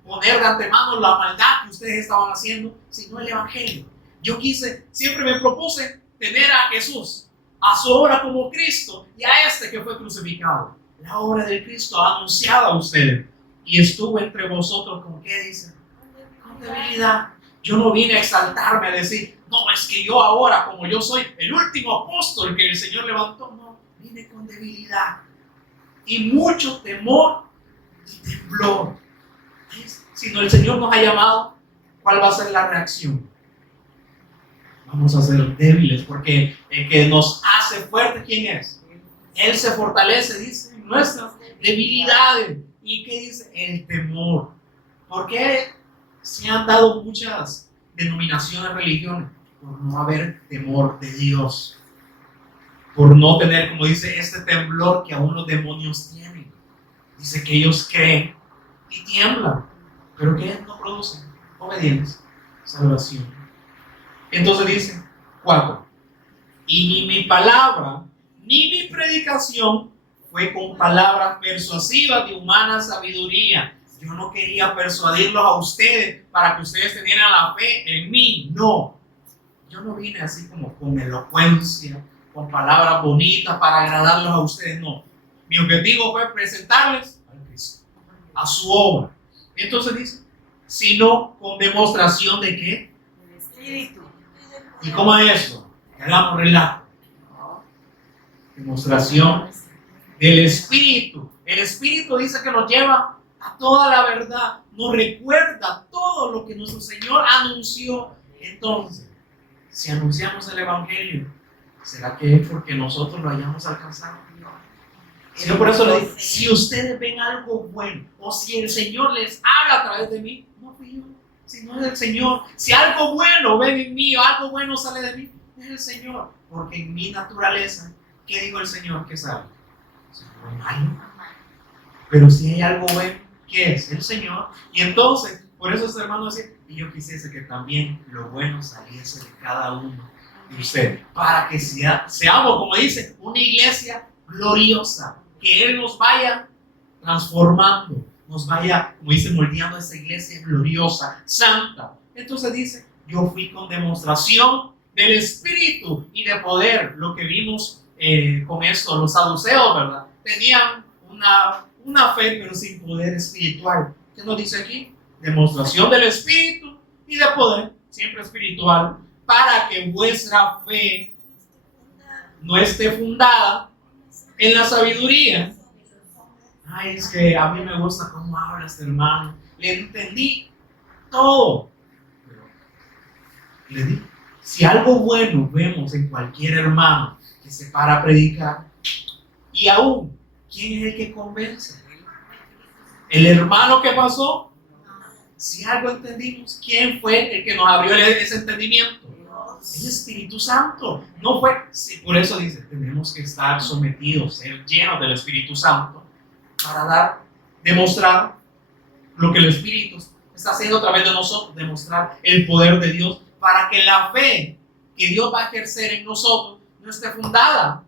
poner de antemano la maldad que ustedes estaban haciendo, sino el Evangelio. Yo quise, siempre me propuse tener a Jesús, a su obra como Cristo y a este que fue crucificado. La obra del Cristo anunciada a ustedes. Y estuvo entre vosotros, ¿con qué dice? Con debilidad. Yo no vine a exaltarme, a decir, no, es que yo ahora, como yo soy el último apóstol que el Señor levantó, no, vine con debilidad y mucho temor y temblor. Si no, el Señor nos ha llamado, ¿cuál va a ser la reacción? Vamos a ser débiles, porque el que nos hace fuertes, ¿quién es? Él se fortalece, dice, en nuestras debilidades. ¿Y qué dice? El temor. ¿Por qué se han dado muchas denominaciones, religiones? Por no haber temor de Dios. Por no tener, como dice, este temblor que aún los demonios tienen. Dice que ellos creen y tiemblan. ¿Pero qué no producen? Obediencia, salvación. Entonces dice, 4. Y ni mi palabra, ni mi predicación fue con palabras persuasivas de humana sabiduría. Yo no quería persuadirlos a ustedes para que ustedes tuvieran la fe en mí. No. Yo no vine así como con elocuencia, con palabras bonitas para agradarlos a ustedes. No. Mi objetivo fue presentarles a Cristo, a su obra. Entonces dice, sino con demostración de ¿qué? El Espíritu. ¿Y cómo es eso? Hagamos relato. Demostración del Espíritu. El Espíritu dice que nos lleva a toda la verdad, nos recuerda todo lo que nuestro Señor anunció. Entonces, si anunciamos el Evangelio, ¿será que es porque nosotros lo hayamos alcanzado? Yo por eso le digo, si ustedes ven algo bueno, o si el Señor les habla a través de mí, no fui yo, sino es el Señor. Si algo bueno ven en mí, o algo bueno sale de mí, es el Señor. Porque en mi naturaleza, ¿qué dijo el Señor que sale? No malo. Pero si hay algo bueno, ¿qué es? El Señor. Y entonces, por eso este hermano decía, y yo quisiese que también lo bueno saliese de cada uno de ustedes, para que seamos, como dice, una iglesia gloriosa, que Él nos vaya transformando, nos vaya, como dice, moldeando esa iglesia gloriosa, santa. Entonces dice, yo fui con demostración del Espíritu y de poder. Lo que vimos con esto, los saduceos, ¿verdad? Tenían una fe, pero sin poder espiritual. ¿Qué nos dice aquí? Demostración del Espíritu y de poder, siempre espiritual, para que vuestra fe no esté fundada en la sabiduría. Ay, es que a mí me gusta cómo habla este hermano. Le entendí todo. Pero le digo, si algo bueno vemos en cualquier hermano que se para a predicar, y aún, ¿quién es el que convence? ¿El hermano que pasó? Si algo entendimos, ¿quién fue el que nos abrió ese entendimiento? El Espíritu Santo. No fue, sí, por eso dice, tenemos que estar sometidos, ser llenos del Espíritu Santo para demostrar lo que el Espíritu está haciendo a través de nosotros, demostrar el poder de Dios, para que la fe que Dios va a ejercer en nosotros no esté fundada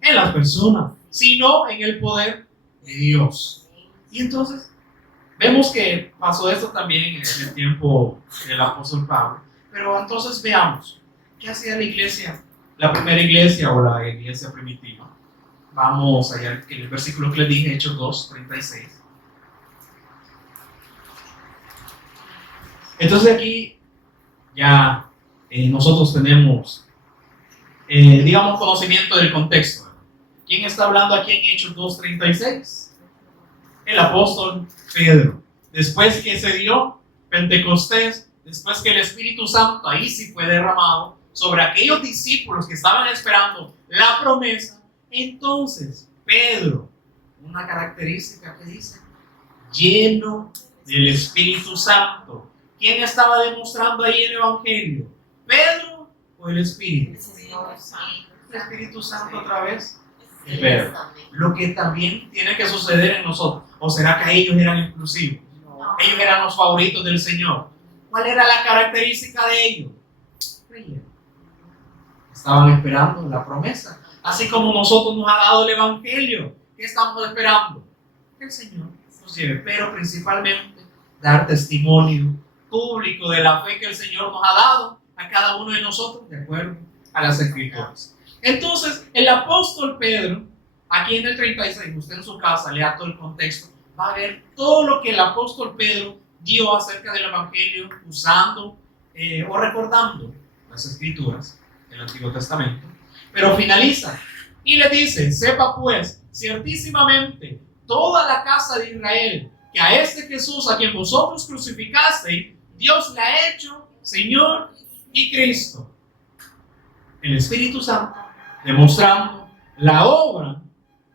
en las personas, sino en el poder de Dios. Y entonces vemos que pasó esto también en el tiempo del apóstol Pablo. Pero entonces veamos, ¿qué hacía la iglesia? La primera iglesia o la iglesia primitiva. Vamos allá, en el versículo que les dije, Hechos 2:36. Entonces aquí ya nosotros tenemos, digamos, conocimiento del contexto. ¿Quién está hablando aquí en Hechos 2:36? El apóstol Pedro. Después que se dio Pentecostés, después que el Espíritu Santo ahí sí fue derramado sobre aquellos discípulos que estaban esperando la promesa, entonces Pedro, una característica que dice, lleno del Espíritu Santo. ¿Quién estaba demostrando ahí el Evangelio? ¿Pedro o el Espíritu? El Espíritu Santo otra vez. Pedro. Lo que también tiene que suceder en nosotros. ¿O será que ellos eran exclusivos? Ellos eran los favoritos del Señor. ¿Cuál era la característica de ellos? Creyeron. Estaban esperando la promesa. Así como nosotros nos ha dado el Evangelio. ¿Qué estamos esperando? Que el Señor nos lleve. Pero principalmente dar testimonio público de la fe que el Señor nos ha dado a cada uno de nosotros de acuerdo a las Escrituras. Entonces, el apóstol Pedro, aquí en el 36, usted en su casa lea todo el contexto, va a ver todo lo que el apóstol Pedro dio acerca del Evangelio usando o recordando las Escrituras del Antiguo Testamento. Pero finaliza y le dice, sepa pues, ciertísimamente, toda la casa de Israel, que a este Jesús a quien vosotros crucificasteis, Dios le ha hecho Señor y Cristo. El Espíritu Santo demostrando la obra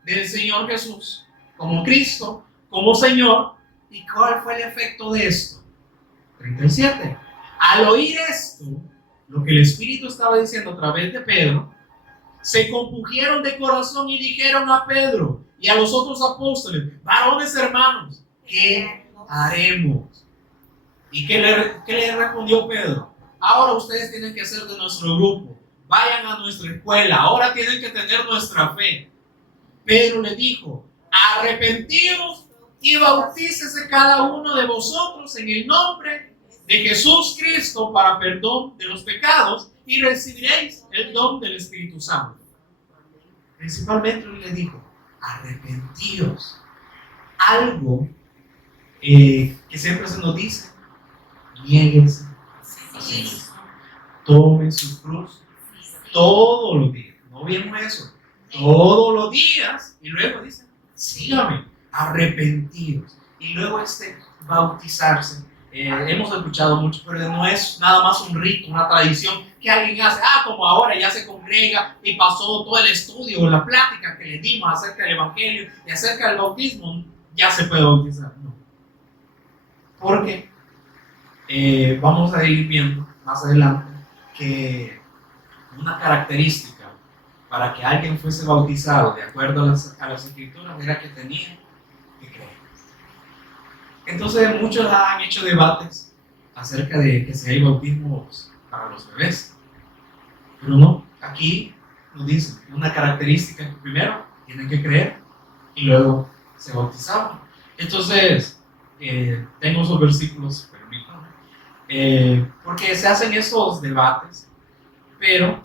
del Señor Jesús como Cristo, como Señor. ¿Y cuál fue el efecto de esto? 37. Al oír esto, lo que el Espíritu estaba diciendo a través de Pedro, se compungieron de corazón y dijeron a Pedro y a los otros apóstoles, varones hermanos, ¿qué haremos? ¿Y qué le respondió Pedro? Ahora ustedes tienen que ser de nuestro grupo, vayan a nuestra escuela, ahora tienen que tener nuestra fe. Pedro le dijo, arrepentidos y bautícese cada uno de vosotros en el nombre de Jesús Cristo para perdón de los pecados y recibiréis el don del Espíritu Santo. Principalmente le dijo, arrepentidos. Algo que siempre se nos dice, niéguense a sí mismos. Tomen su cruz todos los días. ¿No vimos eso? Todos los días. Y luego dice, síganme, arrepentidos. Y luego bautizarse. Hemos escuchado mucho, pero no es nada más un rito, una tradición que alguien hace. Como ahora ya se congrega y pasó todo el estudio, la plática que le dimos acerca del Evangelio y acerca del bautismo, ya se puede bautizar. No. Porque vamos a ir viendo más adelante que una característica para que alguien fuese bautizado de acuerdo a las Escrituras era que tenía que creer. Entonces muchos han hecho debates acerca de que si hay bautismos para los bebés, pero no, aquí nos dice una característica que primero tienen que creer y luego se bautizaban. Entonces tengo esos versículos, permítanme, porque se hacen esos debates, pero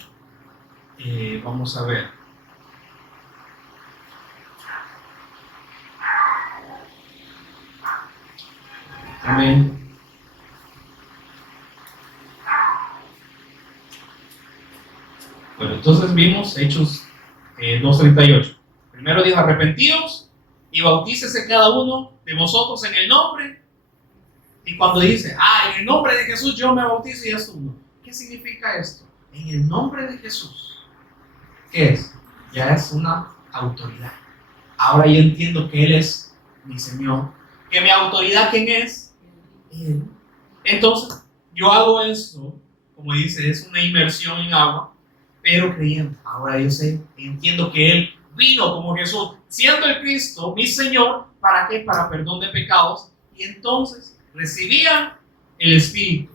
vamos a ver. Amén. Bueno, entonces vimos Hechos 2:38. Primero dijo, arrepentidos y bautícese cada uno de vosotros en el nombre. Y cuando dice, en el nombre de Jesús yo me bautizo y esto no. ¿Qué significa esto? En el nombre de Jesús. ¿Qué es? Ya es una autoridad. Ahora yo entiendo que Él es mi Señor. ¿Que mi autoridad quién es? Él. Entonces, yo hago esto, como dice, es una inmersión en agua, pero creyendo. Ahora yo entiendo que Él vino como Jesús, siendo el Cristo, mi Señor, ¿para qué? Para perdón de pecados. Y entonces recibían el Espíritu.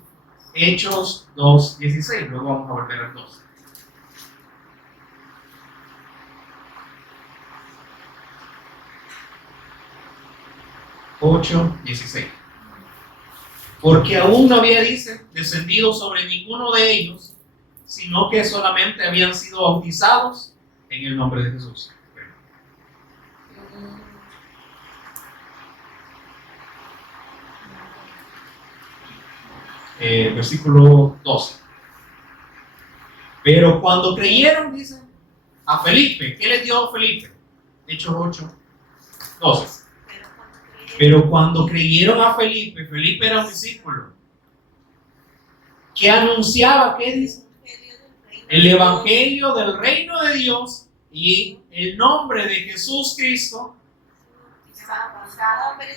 Hechos 2:16. Luego vamos a volver al 2. Ocho, 16. Porque aún no había, dice, descendido sobre ninguno de ellos, sino que solamente habían sido bautizados en el nombre de Jesús. Versículo 12. Pero cuando creyeron, dice, a Felipe, ¿qué les dio Felipe? Hechos 8, 12. Pero cuando creyeron a Felipe, Felipe era un discípulo que anunciaba, ¿qué dice? El evangelio del reino de Dios y el nombre de Jesús Cristo,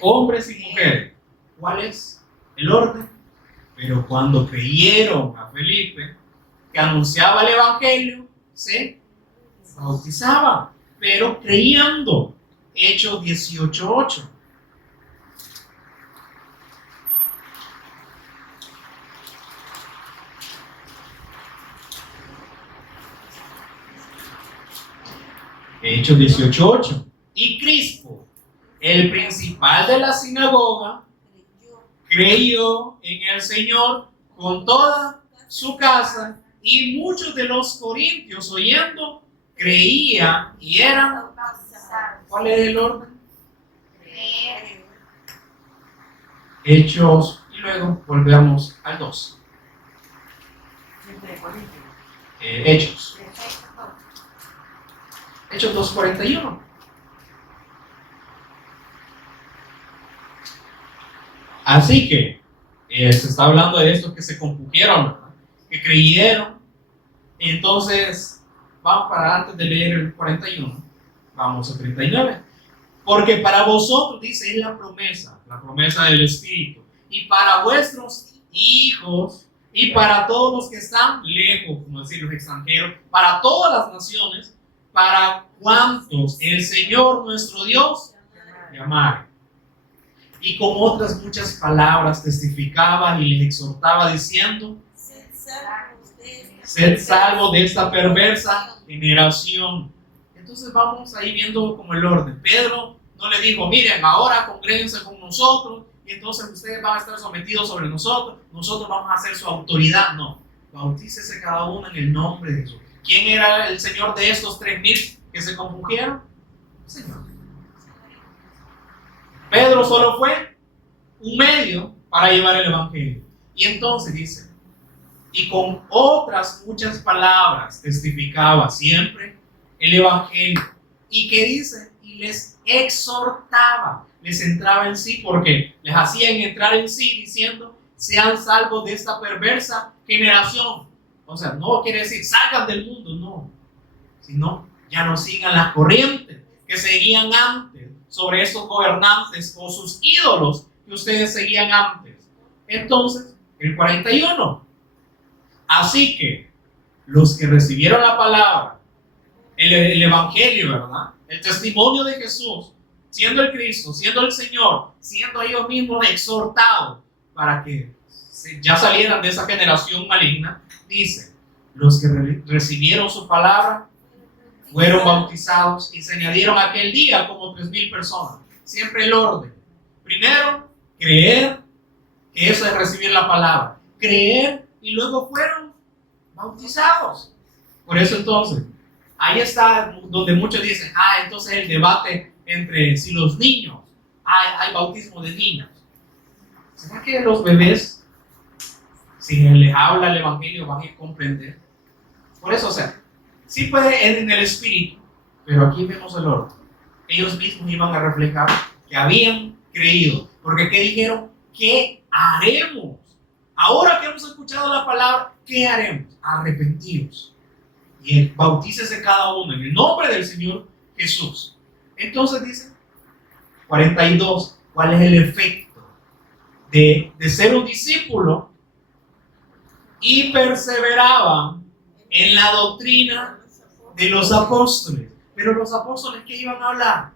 hombres y mujeres. ¿Cuál es el orden? Pero cuando creyeron a Felipe, que anunciaba el evangelio, se bautizaban, pero creyendo. Hechos 18:8. Hechos 18:8. Y Crispo, el principal de la sinagoga, creyó en el Señor con toda su casa, y muchos de los corintios, oyendo, creían y eran. ¿Cuál es el orden? Hechos, y luego volvemos al 2. Hechos. Hechos 2:41. Así que se está hablando de estos que se compugieron, ¿verdad? Que creyeron. Entonces, vamos para antes de leer el 41, vamos a 39. Porque para vosotros, dice, es la promesa del Espíritu, y para vuestros hijos, y para todos los que están lejos, como decir los extranjeros, para todas las naciones, para cuantos el Señor nuestro Dios llamare. Y con otras muchas palabras testificaba y les exhortaba diciendo: sed salvos de esta perversa generación. Entonces vamos ahí viendo como el orden. Pedro no le dijo: miren, ahora congréguense con nosotros y entonces ustedes van a estar sometidos sobre nosotros vamos a ser su autoridad. No, bautícese cada uno en el nombre de Jesús. ¿Quién era el Señor de estos 3,000 que se compugieron? El Señor. Pedro solo fue un medio para llevar el evangelio. Y entonces dice: y con otras muchas palabras testificaba siempre el evangelio. ¿Y qué dice? Y les exhortaba, les entraba en sí, porque les hacían entrar en sí diciendo: sean salvos de esta perversa generación. O sea, no quiere decir salgan del mundo, no, sino ya no sigan las corrientes que seguían antes sobre estos gobernantes o sus ídolos que ustedes seguían antes. Entonces, el 41. Así que los que recibieron la palabra, el evangelio, ¿verdad? El testimonio de Jesús, siendo el Cristo, siendo el Señor, siendo ellos mismos exhortados para que ya salieran de esa generación maligna, dice: los que recibieron su palabra fueron bautizados, y se añadieron aquel día como 3,000 personas. Siempre el orden. Primero, creer, que eso es recibir la palabra. Creer, y luego fueron bautizados. Por eso entonces, ahí está donde muchos dicen: entonces el debate entre si los niños, hay bautismo de niños. ¿Será que los bebés, si les habla el evangelio, van a comprender? Por eso, o sea, sí puede en el espíritu, pero aquí vemos el orden. Ellos mismos iban a reflejar que habían creído. Porque ¿qué dijeron? ¿Qué haremos? Ahora que hemos escuchado la palabra, ¿qué haremos? Arrepentidos. Y bautícese cada uno en el nombre del Señor Jesús. Entonces dice 42, ¿cuál es el efecto de ser un discípulo? Y perseveraban en la doctrina de los apóstoles. Pero los apóstoles, ¿qué iban a hablar?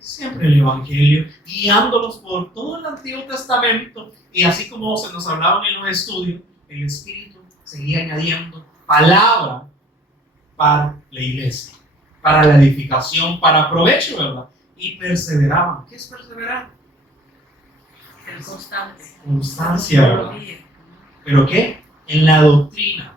Siempre el evangelio, guiándolos por todo el Antiguo Testamento, y así como se nos hablaban en los estudios, el Espíritu seguía añadiendo palabra para la iglesia, para la edificación, para provecho, ¿verdad? Y perseveraban. ¿Qué es perseverar? Ser constante. Constancia, ¿verdad? ¿Pero qué? En la doctrina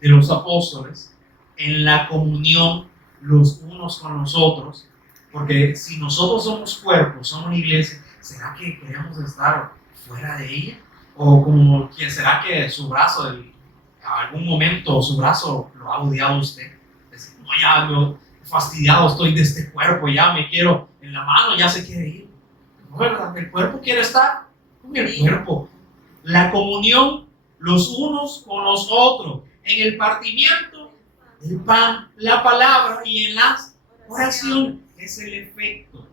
de los apóstoles, en la comunión los unos con los otros, porque si nosotros somos cuerpos, somos iglesia, ¿será que queremos estar fuera de ella? ¿O como que será que su brazo, en algún momento su brazo lo ha odiado usted? Decir, no, ya yo fastidiado estoy de este cuerpo, ya me quiero en la mano, ya se quiere ir. No, ¿verdad? El cuerpo quiere estar con el cuerpo. La comunión los unos con los otros, en el partimiento del pan, la palabra y en las oraciones. Es el efecto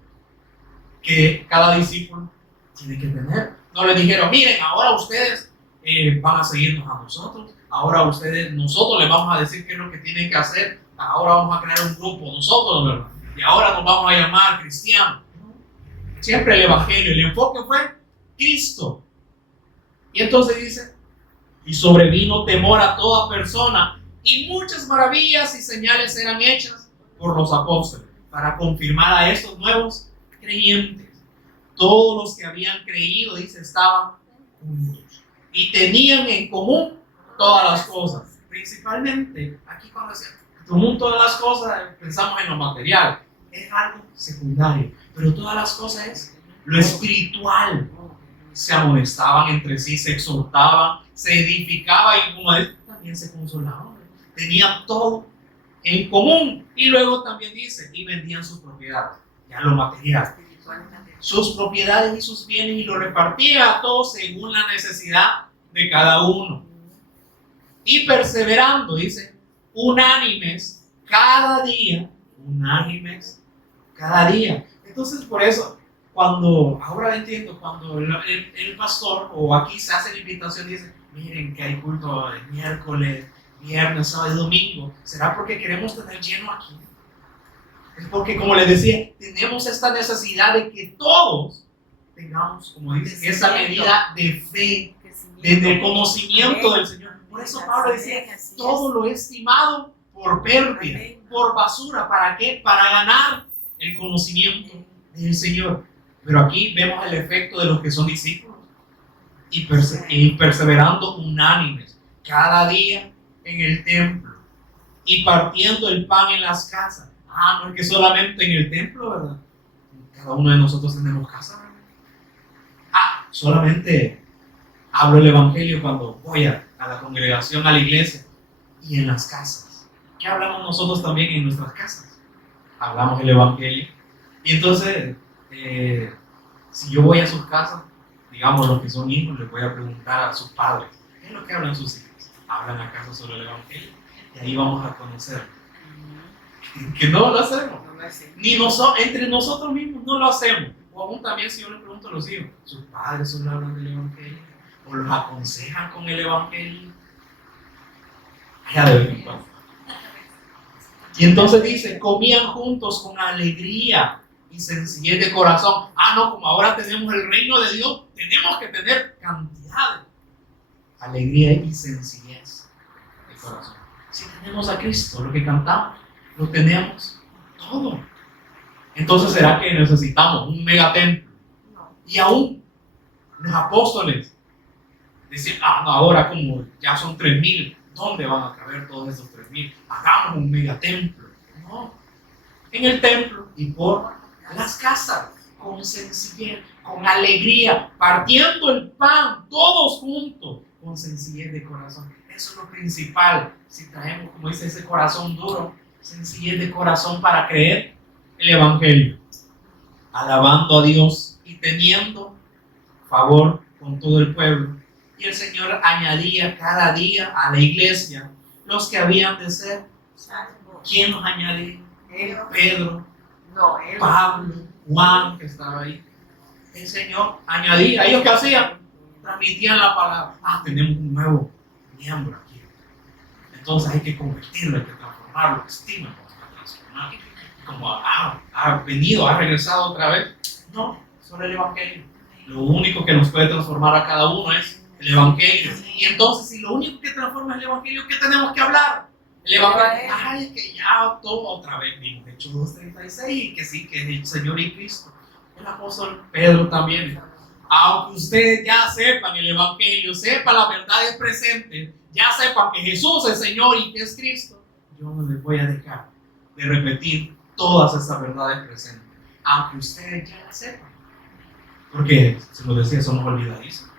que cada discípulo tiene que tener. No le dijeron, miren, ahora ustedes van a seguirnos a nosotros, ahora nosotros les vamos a decir qué es lo que tienen que hacer, ahora vamos a crear un grupo nosotros, ¿verdad? Y ahora nos vamos a llamar cristianos. Siempre el evangelio, el enfoque fue Cristo. Y entonces dice, y sobrevino temor a toda persona, y muchas maravillas y señales eran hechas por los apóstoles, para confirmar a estos nuevos creyentes. Todos los que habían creído, dice, estaban juntos, y tenían en común todas las cosas. Principalmente, aquí cuando decía, común todas las cosas, pensamos en lo material, es algo secundario, pero todas las cosas es lo espiritual. Se amonestaban entre sí, se exhortaban, se edificaban y como también se consolaban. Tenían todo en común. Y luego también dice, y vendían sus propiedades, ya lo material, sus propiedades y sus bienes, y lo repartían a todos según la necesidad de cada uno. Y perseverando, dice, unánimes cada día. Entonces, por eso, ahora entiendo, cuando el pastor o aquí se hace la invitación, dice, miren que hay culto el miércoles, viernes, sábado y domingo, ¿será porque queremos tener lleno aquí? Es porque, como les decía, tenemos esta necesidad de que todos tengamos, como dice, esa medida de fe, de conocimiento del Señor. Por eso Pablo decía, todo lo he estimado por pérdida, por basura. ¿Para qué? Para ganar el conocimiento del Señor. Pero aquí vemos el efecto de los que son discípulos y perseverando unánimes cada día en el templo y partiendo el pan en las casas. No es que solamente en el templo, ¿verdad? Cada uno de nosotros tenemos casa, ¿verdad? Solamente hablo el evangelio cuando voy a la congregación, a la iglesia y en las casas. ¿Qué hablamos nosotros también en nuestras casas? Hablamos el evangelio. Y entonces, si yo voy a sus casas, digamos los que son hijos, les voy a preguntar a sus padres, ¿qué es lo que hablan sus hijos? Hablan acaso sobre el evangelio, y ahí vamos a conocer. Que no lo hacemos, ni entre nosotros mismos no lo hacemos. O aún también si yo les pregunto a los hijos, ¿sus padres solo hablan del evangelio? ¿O los aconsejan con el evangelio? Ya de vez en cuando. Y entonces dice, comían juntos con alegría y sencillez de corazón. No, como ahora tenemos el reino de Dios, tenemos que tener cantidad de alegría y sencillez de corazón. Si tenemos a Cristo, lo que cantamos, lo tenemos todo. Entonces, ¿será que necesitamos un megatemplo? Y aún los apóstoles decían, no, ahora como ya son 3,000, ¿dónde van a caber todos esos 3,000? Hagamos un megatemplo. No, en el templo y por las casas, con sencillez, con alegría, partiendo el pan, todos juntos, con sencillez de corazón. Eso es lo principal. Si traemos, como dice, ese corazón duro, sencillez de corazón para creer el evangelio, alabando a Dios y teniendo favor con todo el pueblo. Y el Señor añadía cada día a la iglesia los que habían de ser. ¿Quién los añadía? Pedro, Pablo, Juan, que estaba ahí. El Señor añadía. ¿Ellos qué hacían? Transmitían la palabra. Tenemos un nuevo miembro aquí. Entonces hay que convertirlo, hay que transformarlo, estima, transformarlo. Como ha venido, ha regresado otra vez. No, solo el evangelio. Lo único que nos puede transformar a cada uno es el evangelio. Y entonces, si lo lo único que transforma es el Evangelio. ¿Qué tenemos que hablar? El Evangelio. Ay, que ya todo otra vez vimos Hechos 2:36, que sí, que es el Señor y Cristo. El apóstol Pedro también. Aunque ustedes ya sepan el Evangelio, sepan la verdad del presente, ya sepan que Jesús es Señor y que es Cristo, yo no les voy a dejar de repetir todas esas verdades presentes, aunque ustedes ya las sepan. Porque, se lo decía, somos olvidadizos.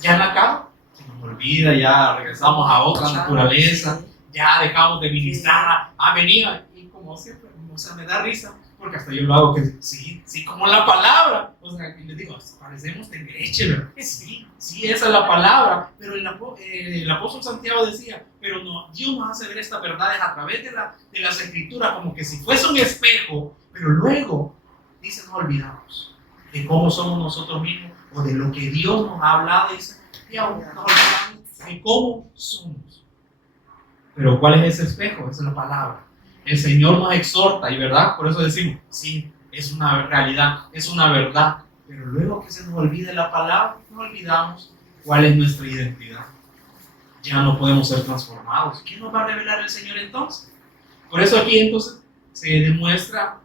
Ya en la casa se nos olvida, ya regresamos a otra naturaleza, ya dejamos de ministrar, venía, y como siempre, o sea, me da risa, porque hasta yo lo hago que sí, como la palabra, o sea, y les digo, parecemos de leche, ¿verdad? Sí, esa es la palabra, pero el apóstol Santiago decía, pero no, Dios nos hace ver estas verdades a través de las escrituras, como que si fuese un espejo, pero luego, dice, nos olvidamos de cómo somos nosotros mismos, o de lo que Dios nos ha hablado, dice, y aún nos olvidamos de cómo somos. Pero ¿cuál es ese espejo? Esa es la palabra. El Señor nos exhorta, y verdad, por eso decimos, sí, es una realidad, es una verdad, pero luego que se nos olvide la palabra, nos olvidamos cuál es nuestra identidad. Ya no podemos ser transformados. ¿Qué nos va a revelar el Señor entonces? Por eso aquí entonces se demuestra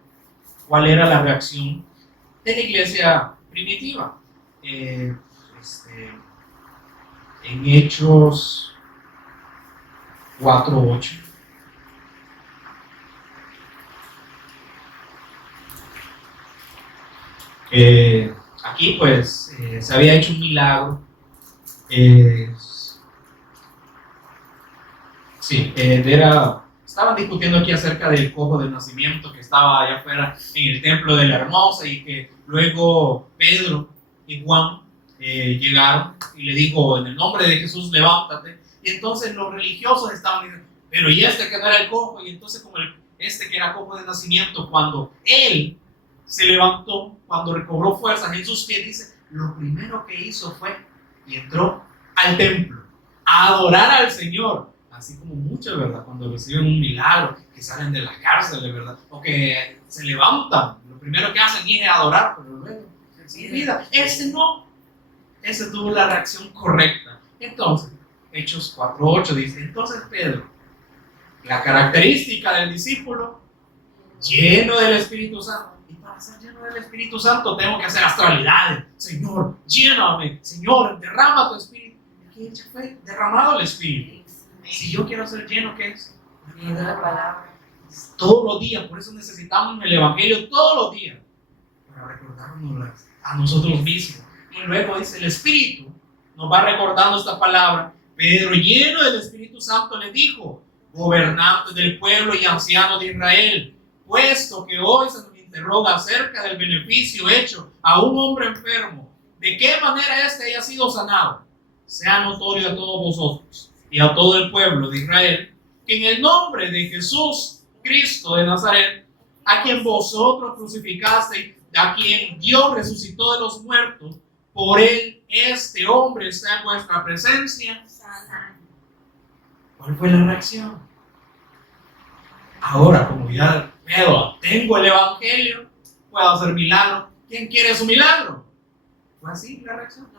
cuál era la reacción de la iglesia primitiva. En Hechos 4:8. Aquí pues se había hecho un milagro. Estaban discutiendo aquí acerca del cojo del nacimiento que estaba allá afuera en el templo de la Hermosa, y que luego Pedro y Juan llegaron y le dijo, en el nombre de Jesús, levántate. Y entonces los religiosos estaban diciendo, pero y este que no era el cojo, y entonces como este que era cojo de nacimiento, cuando él se levantó, cuando recobró fuerzas en sus pies, dice, lo primero que hizo fue y entró al templo a adorar al Señor. Así como muchos, ¿verdad? Cuando reciben un milagro, que salen de la cárcel, ¿verdad? O que se levantan, lo primero que hacen es adorar, pero luego sigue vida. Ese no, ese tuvo la reacción correcta. Entonces, Hechos 4:8 dice, entonces Pedro, la característica del discípulo, lleno del Espíritu Santo. Y para ser lleno del Espíritu Santo tengo que hacer astralidades. Señor, lléname. Señor, derrama tu Espíritu. Y aquí ya fue derramado el Espíritu. Si yo quiero ser lleno, ¿qué es? La palabra. Todos los días. Por eso necesitamos el Evangelio todos los días, para recordarnos a nosotros mismos. Y luego dice, el Espíritu nos va recordando esta palabra. Pedro, lleno del Espíritu Santo, le dijo, gobernantes del pueblo y ancianos de Israel, puesto que hoy se nos interroga acerca del beneficio hecho a un hombre enfermo, de qué manera éste haya sido sanado, sea notorio a todos vosotros y a todo el pueblo de Israel, que en el nombre de Jesús Cristo de Nazaret, a quien vosotros crucificasteis, a quien Dios resucitó de los muertos, por él este hombre está en vuestra presencia. ¿Cuál fue la reacción? Ahora, como ya veo, tengo el Evangelio, puedo hacer milagros. ¿Quién quiere su milagro? ¿Fue así la reacción?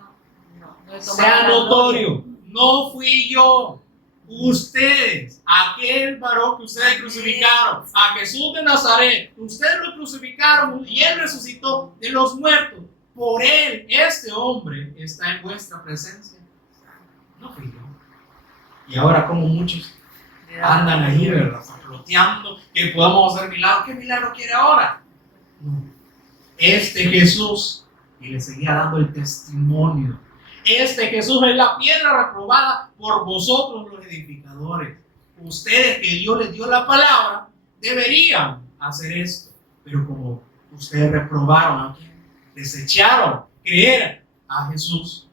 No. Sea notorio, no fui yo, ustedes, aquel varón que ustedes crucificaron, a Jesús de Nazaret, ustedes lo crucificaron y él resucitó de los muertos. Por él, este hombre está en vuestra presencia. No fui yo. Y ahora, como muchos andan ahí, ¿verdad? Floteando, que podamos hacer milagros. ¿Qué milagro quiere ahora? No. Este Jesús, y le seguía dando el testimonio. Este Jesús es la piedra reprobada por vosotros los edificadores. Ustedes, que Dios les dio la palabra, deberían hacer esto. Pero como ustedes reprobaron, desecharon creer a Jesús,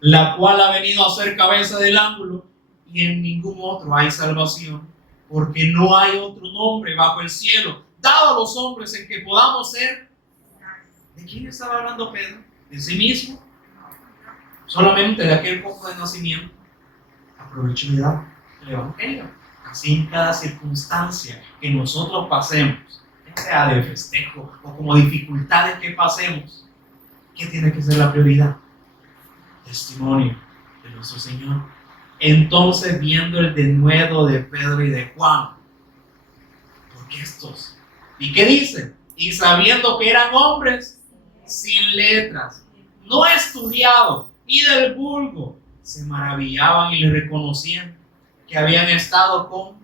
la cual ha venido a ser cabeza del ángulo, y en ningún otro hay salvación, porque no hay otro nombre bajo el cielo dado a los hombres en que podamos ser. ¿De quién estaba hablando Pedro? ¿De sí mismo? Solamente de aquel cojo de nacimiento. Aprovecho de dar el Evangelio. Así en cada circunstancia que nosotros pasemos, ya sea de festejo o como dificultades que pasemos, ¿qué tiene que ser la prioridad? Testimonio de nuestro Señor. Entonces, viendo el denuedo de Pedro y de Juan, porque estos, ¿y qué dice? Y sabiendo que eran hombres sin letras, no estudiados y del vulgo, se maravillaban y le reconocían que habían estado con.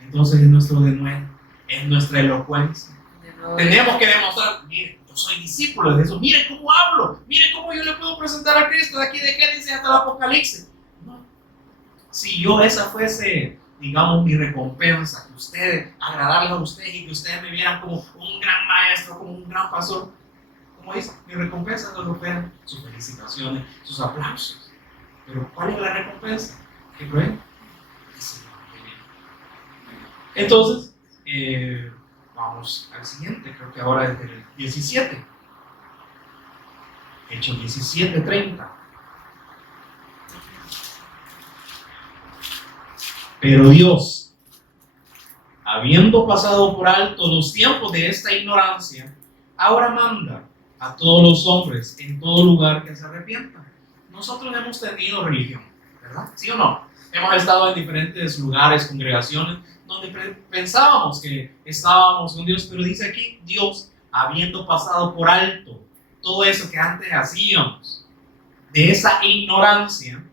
Entonces es nuestro denuedo, es nuestra elocuencia. Tenemos que demostrar, mire, yo soy discípulo de Jesús, mire cómo hablo, mire cómo yo le puedo presentar a Cristo de aquí de Génesis hasta el Apocalipsis. No. Si yo esa fuese, digamos, mi recompensa, que ustedes, agradarles a ustedes y que ustedes me vieran como un gran maestro, como un gran pastor, como dice, mi recompensa no lo fueran sus felicitaciones, sus aplausos. Pero ¿cuál es la recompensa? ¿Qué creen? Es el Evangelio. Entonces, vamos al siguiente, creo que ahora es el 17. Hechos 17:30. Pero Dios, habiendo pasado por alto los tiempos de esta ignorancia, ahora manda a todos los hombres en todo lugar que se arrepientan. Nosotros hemos tenido religión, ¿verdad? ¿Sí o no? Hemos estado en diferentes lugares, congregaciones, donde pensábamos que estábamos con Dios, pero dice aquí, Dios, habiendo pasado por alto todo eso que antes hacíamos, de esa ignorancia,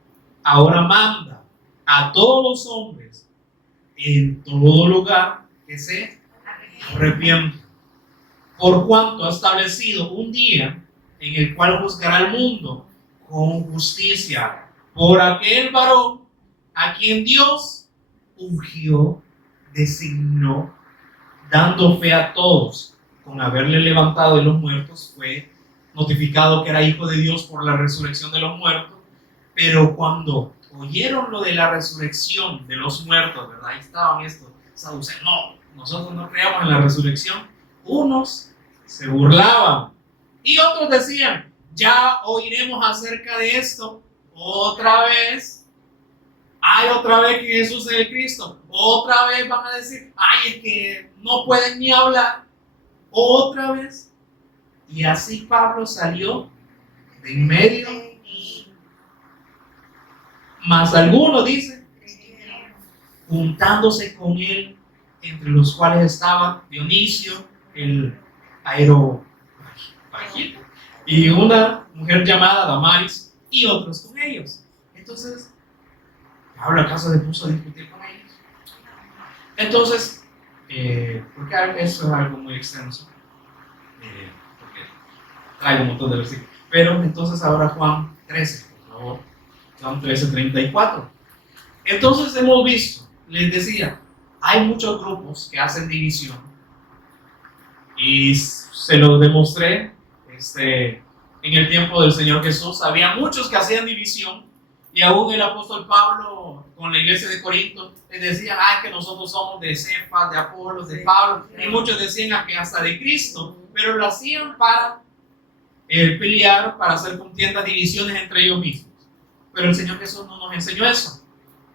ahora manda a todos los hombres en todo lugar que se arrepientan, por cuanto ha establecido un día en el cual juzgará al mundo con justicia por aquel varón a quien Dios ungió, designó, dando fe a todos con haberle levantado de los muertos. Fue notificado que era hijo de Dios por la resurrección de los muertos, pero cuando oyeron lo de la resurrección de los muertos, ¿verdad? Ahí estaban estos saduceos, no, nosotros no creemos en la resurrección. Unos se burlaban y otros decían, ya oiremos acerca de esto otra vez. Ay, otra vez que Jesús es el Cristo. Otra vez van a decir, ay, es que no pueden ni hablar. Otra vez. Y así Pablo salió de en medio. Mas algunos, dice, juntándose con él, entre los cuales estaba Dionisio, el aeropagita, y una mujer llamada Damaris, y otros con ellos. Entonces, Pablo acaso se puso a discutir con ellos. Entonces, porque eso es algo muy extenso, porque traigo un montón de versículos. Pero entonces ahora Juan 13, por favor. Juan 13:34. Entonces hemos visto, les decía, hay muchos grupos que hacen división. Y se lo demostré en el tiempo del Señor Jesús. Había muchos que hacían división. Y aún el apóstol Pablo con la iglesia de Corinto les decía, que nosotros somos de Cefas, de Apolos, de Pablo, y muchos decían que hasta de Cristo, pero lo hacían para pelear, para hacer contiendas, divisiones entre ellos mismos. Pero el Señor Jesús no nos enseñó eso.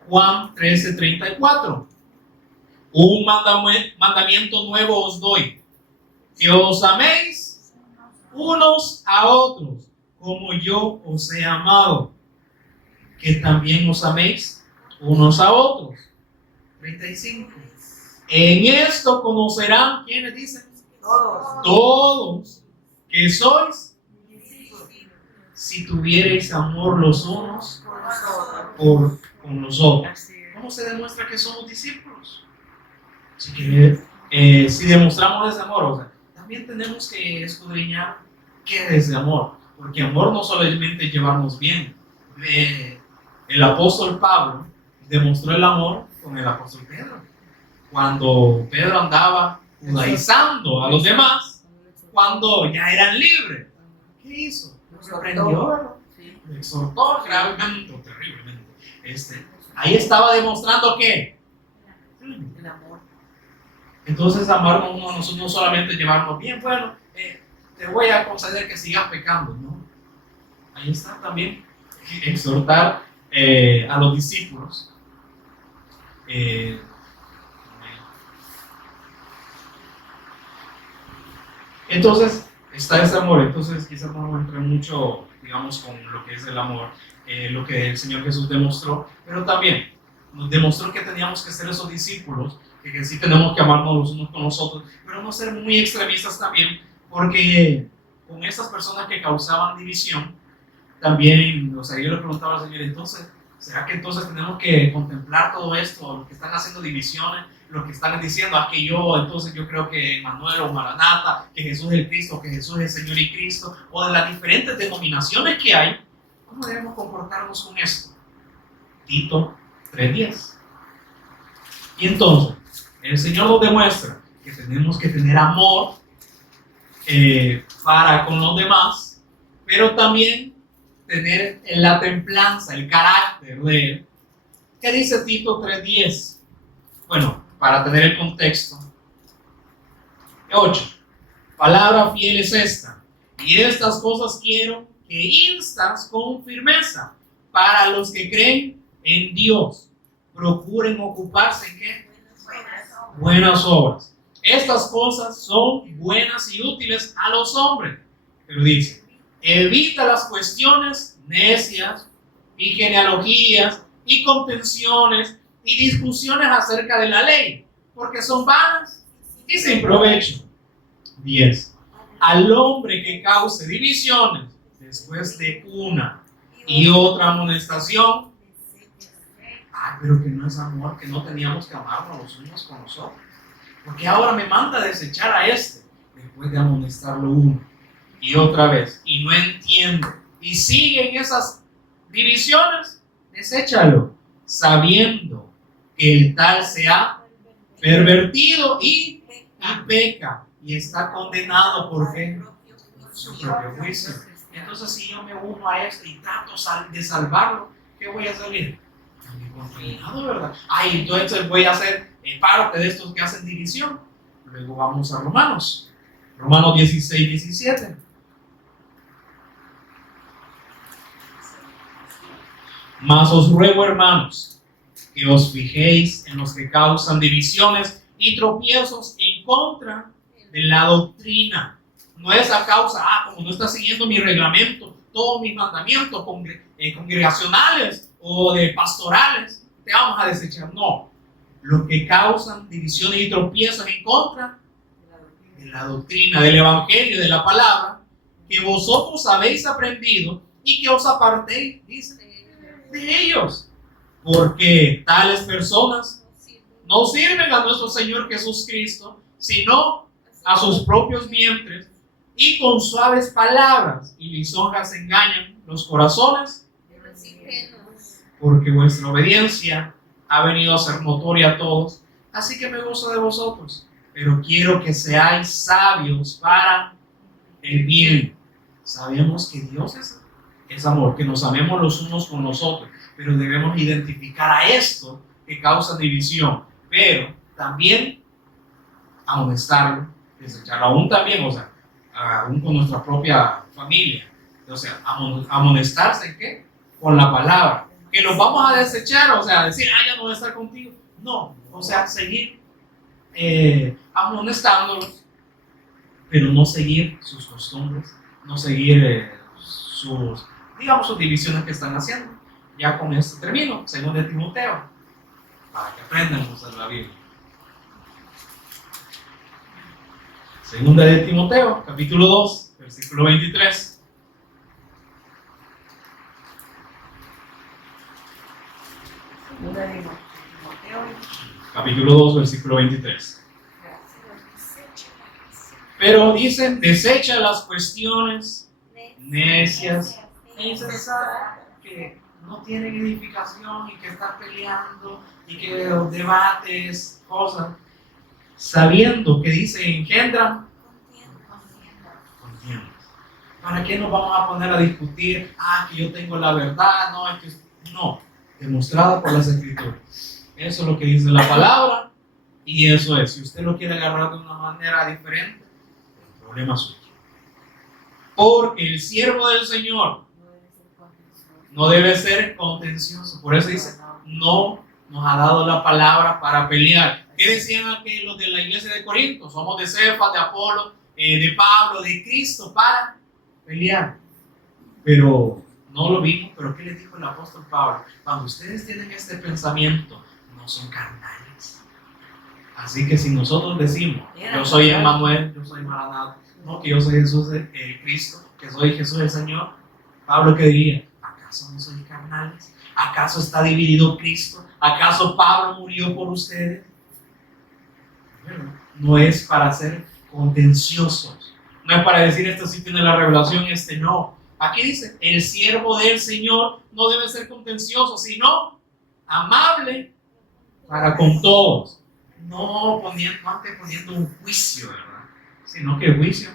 Juan 13:34. Un mandamiento nuevo os doy, que os améis unos a otros, como yo os he amado, que también os améis unos a otros. 35. En esto conocerán, ¿quiénes dicen? Todos que sois, si tuviereis amor los unos con los otros. ¿Cómo se demuestra que somos discípulos? Así que si demostramos ese amor, o sea, también tenemos que escudriñar qué es ese amor, porque amor no solamente es llevarnos bien. El apóstol Pablo demostró el amor con el apóstol Pedro. Cuando Pedro andaba judaizando a los demás, cuando ya eran libres, ¿qué hizo? Los reprendió, lo exhortó gravemente, terriblemente. Ahí estaba demostrando ¿qué? El amor. Entonces amarnos uno a nosotros no solamente llevarnos bien, bueno, te voy a conceder que sigas pecando, ¿no? Ahí está también exhortar a los discípulos. Entonces, está ese amor. Entonces quizás no entré mucho, digamos, con lo que es el amor, lo que el Señor Jesús demostró, pero también nos demostró que teníamos que ser esos discípulos, que sí tenemos que amarnos los unos con los otros, pero no ser muy extremistas también, porque con esas personas que causaban división, también, o sea, yo le preguntaba al Señor, entonces, ¿será que entonces tenemos que contemplar todo esto, los que están haciendo divisiones, los que están diciendo, que entonces yo creo que Manuel o Maranata, que Jesús es el Cristo, que Jesús es el Señor y Cristo, o de las diferentes denominaciones que hay, ¿cómo debemos comportarnos con esto? Tito 3:10. Y entonces, el Señor nos demuestra que tenemos que tener amor para con los demás, pero también tener la templanza, el carácter de Él. ¿Qué dice Tito 3:10? Bueno, para tener el contexto. 8. Palabra fiel es esta, y estas cosas quiero que instas con firmeza para los que creen en Dios. Procuren ocuparse en ¿qué? Buenas obras. Estas cosas son buenas y útiles a los hombres. Pero dice, evita las cuestiones necias y genealogías y contenciones y discusiones acerca de la ley, porque son vanas y sin provecho. 10. Al hombre que cause divisiones después de una y otra amonestación, pero que no es amor, que no teníamos que amarnos los unos con los otros, porque ahora me manda a desechar a este después de amonestarlo uno y otra vez, y no entiende, y siguen esas divisiones, deséchalo, sabiendo que el tal se ha pervertido y peca, y está condenado por qué? Su propio juicio. Entonces, si yo me uno a este y trato de salvarlo, ¿qué voy a salir? También contaminado, ¿verdad? Entonces voy a ser parte de estos que hacen división. Luego vamos a Romanos 16:17. Mas os ruego, hermanos, que os fijéis en los que causan divisiones y tropiezos en contra de la doctrina. No es a causa, como no está siguiendo mi reglamento, todos mis mandamientos congregacionales o de pastorales, te vamos a desechar. No, los que causan divisiones y tropiezos en contra de la doctrina, del evangelio, de la palabra, que vosotros habéis aprendido y que os apartéis, dice, de ellos, porque tales personas no sirven a nuestro Señor Jesucristo, sino a sus propios vientres, y con suaves palabras y lisonjas engañan los corazones, porque vuestra obediencia ha venido a ser notoria a todos, así que me gozo de vosotros, pero quiero que seáis sabios para el bien. Sabemos que Dios es amor, que nos amemos los unos con los otros, pero debemos identificar a esto que causa división, pero también amonestarlo, desecharlo, aún también, o sea, aún con nuestra propia familia, o sea, amonestarse, ¿qué? Con la palabra, que los vamos a desechar, o sea, decir, ya no voy a estar contigo, no, o sea, seguir amonestándolos, pero no seguir sus costumbres, no seguir sus divisiones que están haciendo. Ya con esto termino, 2 de Timoteo, para que aprendan a usar la Biblia. 2 de Timoteo, capítulo 2, versículo 23. Capítulo 2, versículo 23. Pero dicen, desecha las cuestiones necias e insensatas que no tienen edificación y que están peleando y que debates, cosas, sabiendo que dice engendran contiendas. ¿Para qué nos vamos a poner a discutir? Que yo tengo la verdad, no, demostrada por las Escrituras. Eso es lo que dice la palabra y eso es. Si usted lo quiere agarrar de una manera diferente, el problema es suyo. Porque el siervo del Señor no debe ser contencioso. Por eso dice, no nos ha dado la palabra para pelear. ¿Qué decían aquellos de la iglesia de Corinto? Somos de Cefas, de Apolo, de Pablo, de Cristo para pelear. Pero no lo vimos. Pero ¿qué le dijo el apóstol Pablo? Cuando ustedes tienen este pensamiento, no son carnales. Así que si nosotros decimos, yo soy Emmanuel, yo soy Maranatha, no, que yo soy Jesús, Cristo, que soy Jesús el Señor, Pablo, ¿qué diría? ¿Acaso no soy carnales? ¿Acaso está dividido Cristo? ¿Acaso Pablo murió por ustedes? Bueno, no es para ser contenciosos, no es para decir esto sí tiene la revelación, este no. Aquí dice, el siervo del Señor no debe ser contencioso, sino amable para con todos. No antes poniendo un juicio, ¿verdad? Sino que el juicio,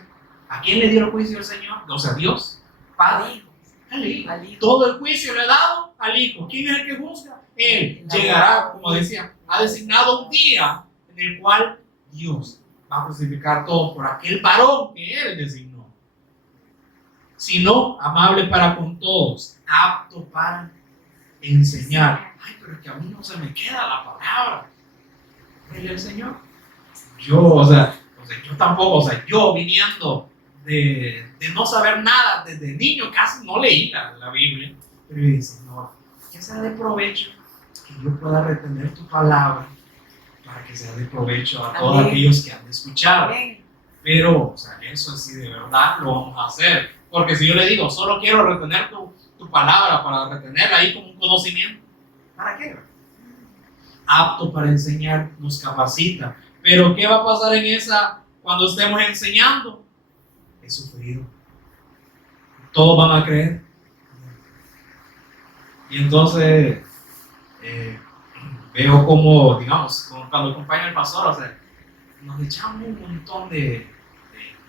¿a quién le dio el juicio el Señor? O sea, Dios, Padre, al Hijo. Todo el juicio le ha dado al Hijo. ¿Quién es el que juzga? Él llegará, como decía, ha designado un día en el cual Dios va a crucificar todo por aquel varón que Él designó. Sino amable para con todos, apto para enseñar. Ay, pero es que a mí no se me queda la palabra. Él el Señor. Yo tampoco, yo viniendo de no saber nada, desde niño casi no leí la Biblia, pero yo dije, Señor, que sea de provecho, que yo pueda retener tu palabra, para que sea de provecho a todos aquellos que han de escuchar. Pero, eso sí, de verdad lo vamos a hacer, porque si yo le digo, solo quiero retener tu palabra, para retenerla ahí como un conocimiento, ¿para qué? Apto para enseñar, nos capacita. Pero ¿qué va a pasar cuando estemos enseñando? Es sufrido. Todos van a creer. Y entonces veo como, digamos, cuando acompaña el pastor, nos echamos un montón de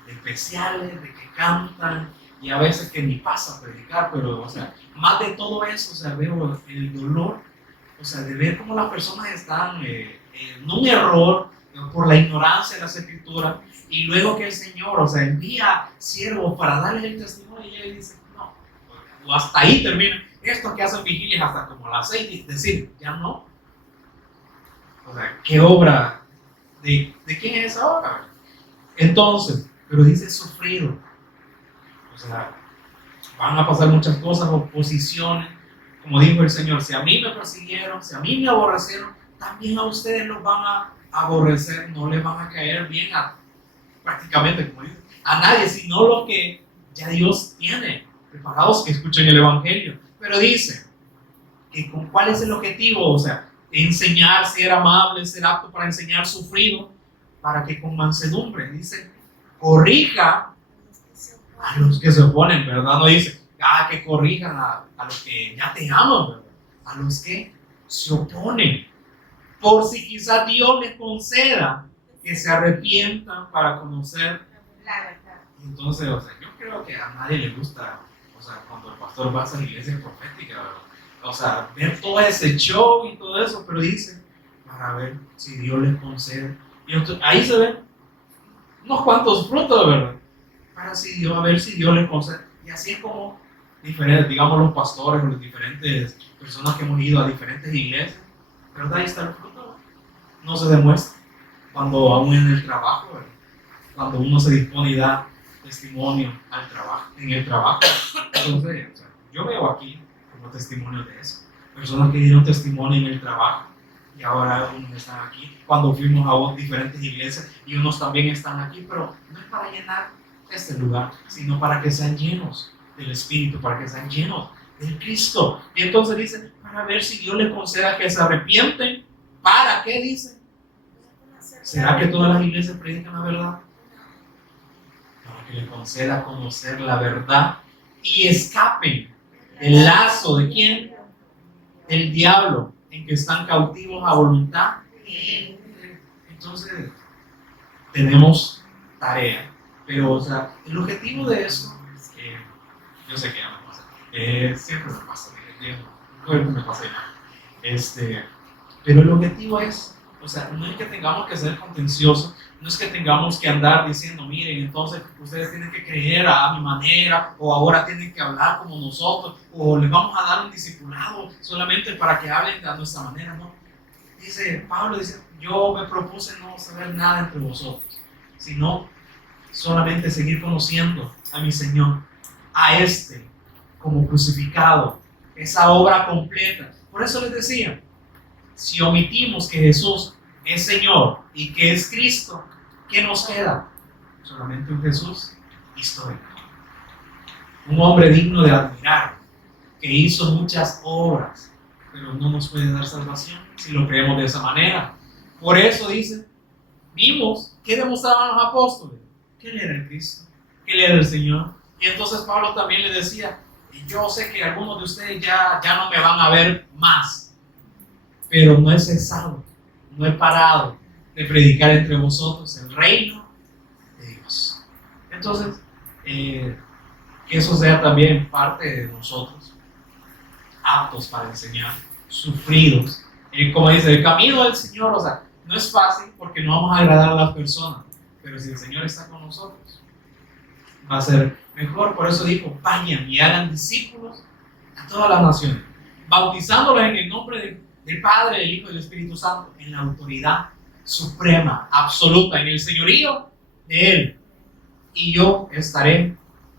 especiales, de que cantan, y a veces que ni pasa a predicar, pero, más de todo eso, veo el dolor, de ver cómo las personas están en un error por la ignorancia de las escrituras, y luego que el Señor, envía siervos para darle el testimonio, y él dice, no, o hasta ahí termina. Estos que hacen vigilias hasta como las 6, es decir, ya no. ¿Qué obra? ¿De quién es esa obra? Entonces, pero dice sufrido. Van a pasar muchas cosas, oposiciones. Como dijo el Señor, si a mí me persiguieron, si a mí me aborrecieron, también a ustedes los van a aborrecer, no les van a caer bien prácticamente, como dice, a nadie, sino los que ya Dios tiene preparados que escuchen el Evangelio. Pero dice, que ¿cuál es el objetivo? Enseñar, ser amable, ser apto para enseñar, sufrido, para que con mansedumbre, dice, corrija a los que se oponen, ¿verdad? No dice, que corrijan a los que ya te aman, ¿verdad? A los que se oponen, por si quizá Dios les conceda que se arrepientan para conocer la verdad. Entonces, yo creo que a nadie le gusta, cuando el pastor va a esa iglesia profética, ¿verdad? Ver todo ese show y todo eso, pero dice, para ver si Dios les concede. Y entonces, ahí se ven unos cuantos frutos, ¿verdad? Para a ver si Dios les concede. Y así es como diferentes, digamos, los pastores, las diferentes personas que hemos ido a diferentes iglesias, ¿verdad? Ahí está el fruto, ¿verdad? No se demuestra cuando aún en el trabajo, ¿verdad? Cuando uno se dispone y da testimonio en el trabajo. Entonces, yo veo aquí como testimonio de eso, personas que dieron testimonio en el trabajo y ahora unos están aquí, cuando fuimos a diferentes iglesias y unos también están aquí, pero no es para llenar este lugar, sino para que sean llenos del Espíritu, para que sean llenos del Cristo. Y entonces dice, para ver si Dios les conceda que se arrepienten. ¿Para qué dice? ¿Será que todas las iglesias predican la verdad? Para que les conceda conocer la verdad y escapen del lazo de ¿quién? Del diablo, en que están cautivos a voluntad. Entonces tenemos tarea, pero el objetivo de eso, yo sé que ya me pasa, siempre me pasa, no me pasa nada, pero el objetivo es, no es que tengamos que ser contenciosos, no es que tengamos que andar diciendo, miren, entonces ustedes tienen que creer a mi manera, o ahora tienen que hablar como nosotros, o les vamos a dar un discipulado solamente para que hablen a nuestra manera, ¿no? Pablo dice, yo me propuse no saber nada entre vosotros, sino solamente seguir conociendo a mi Señor, a este como crucificado, esa obra completa. Por eso les decía, si omitimos que Jesús es Señor y que es Cristo, ¿qué nos queda? Solamente un Jesús histórico, un hombre digno de admirar, que hizo muchas obras, pero no nos puede dar salvación si lo creemos de esa manera. Por eso dice, vimos que demostraban los apóstoles, que Él era el Cristo, que Él era el Señor. Y entonces Pablo también le decía, yo sé que algunos de ustedes ya no me van a ver más, pero no he cesado, no he parado de predicar entre vosotros el reino de Dios. Entonces, que eso sea también parte de nosotros, aptos para enseñar, sufridos. Como dice, el camino del Señor, o sea, no es fácil porque no vamos a agradar a las personas, pero si el Señor está con nosotros, va a ser mejor. Por eso dijo, vayan y hagan discípulos a todas las naciones, bautizándolos en el nombre del Padre, del Hijo y del Espíritu Santo, en la autoridad suprema, absoluta, en el señorío de Él. Y yo estaré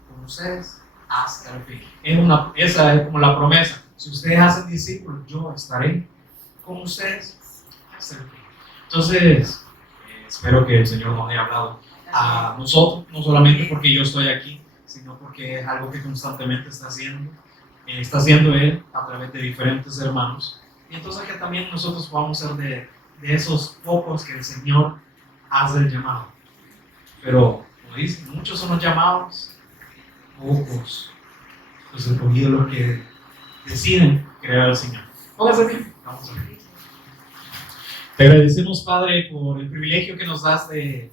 con ustedes hasta el fin. Esa es como la promesa. Si ustedes hacen discípulos, yo estaré con ustedes hasta el fin. Entonces, espero que el Señor nos haya hablado a nosotros, no solamente porque yo estoy aquí, sino porque es algo que constantemente está haciendo Él a través de diferentes hermanos. Y entonces que también nosotros podamos ser de esos pocos que el Señor hace el llamado. Pero, como dicen, muchos son los llamados, pocos los escogidos, los que deciden creer al Señor. Póngase bien, vamos a ver. Te agradecemos, Padre, por el privilegio que nos das de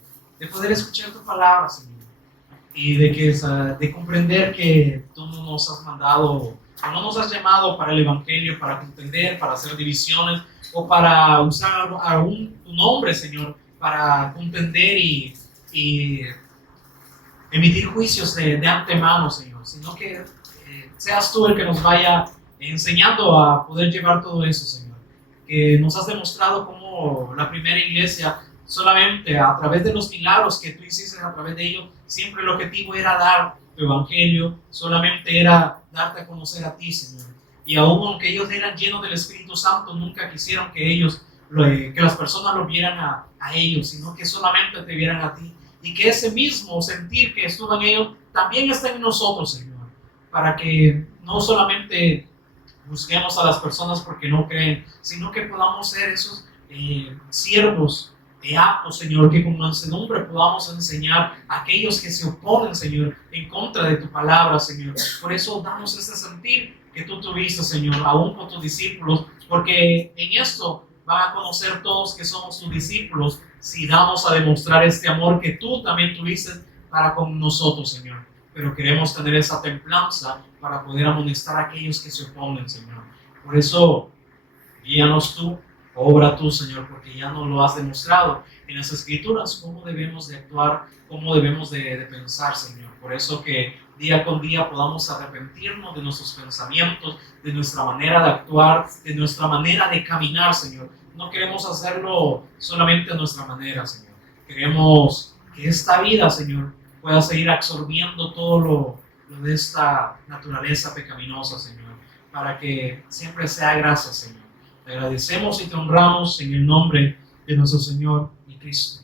poder escuchar tu palabra, Señor, y de comprender que tú no nos has mandado, o no nos has llamado para el Evangelio, para contender, para hacer divisiones, o para usar aún tu nombre, Señor, para contender y emitir juicios de antemano, Señor, sino que seas tú el que nos vaya enseñando a poder llevar todo eso, Señor. Que nos has demostrado cómo la primera iglesia, solamente a través de los milagros que tú hiciste a través de ellos, siempre el objetivo era dar tu evangelio, solamente era darte a conocer a ti, Señor. Y aún aunque ellos eran llenos del Espíritu Santo, nunca quisieron que las personas lo vieran a ellos, sino que solamente te vieran a ti. Y que ese mismo sentir que estuvo en ellos también está en nosotros, Señor, para que no solamente busquemos a las personas porque no creen, sino que podamos ser esos siervos aptos, Señor, que con mansedumbre podamos enseñar a aquellos que se oponen, Señor, en contra de tu palabra, Señor. Por eso damos este sentir que tú tuviste, Señor, aún con tus discípulos, porque en esto van a conocer todos que somos tus discípulos si damos a demostrar este amor que tú también tuviste para con nosotros, Señor. Pero queremos tener esa templanza para poder amonestar a aquellos que se oponen, Señor. Por eso, guíanos tú, obra tú, Señor, porque ya nos lo has demostrado en las Escrituras, cómo debemos de actuar, cómo debemos de pensar, Señor. Por eso que día con día podamos arrepentirnos de nuestros pensamientos, de nuestra manera de actuar, de nuestra manera de caminar, Señor. No queremos hacerlo solamente a nuestra manera, Señor. Queremos que esta vida, Señor, pueda seguir absorbiendo todo lo de esta naturaleza pecaminosa, Señor, para que siempre sea gracia, Señor. Te agradecemos y te honramos en el nombre de nuestro Señor y Cristo.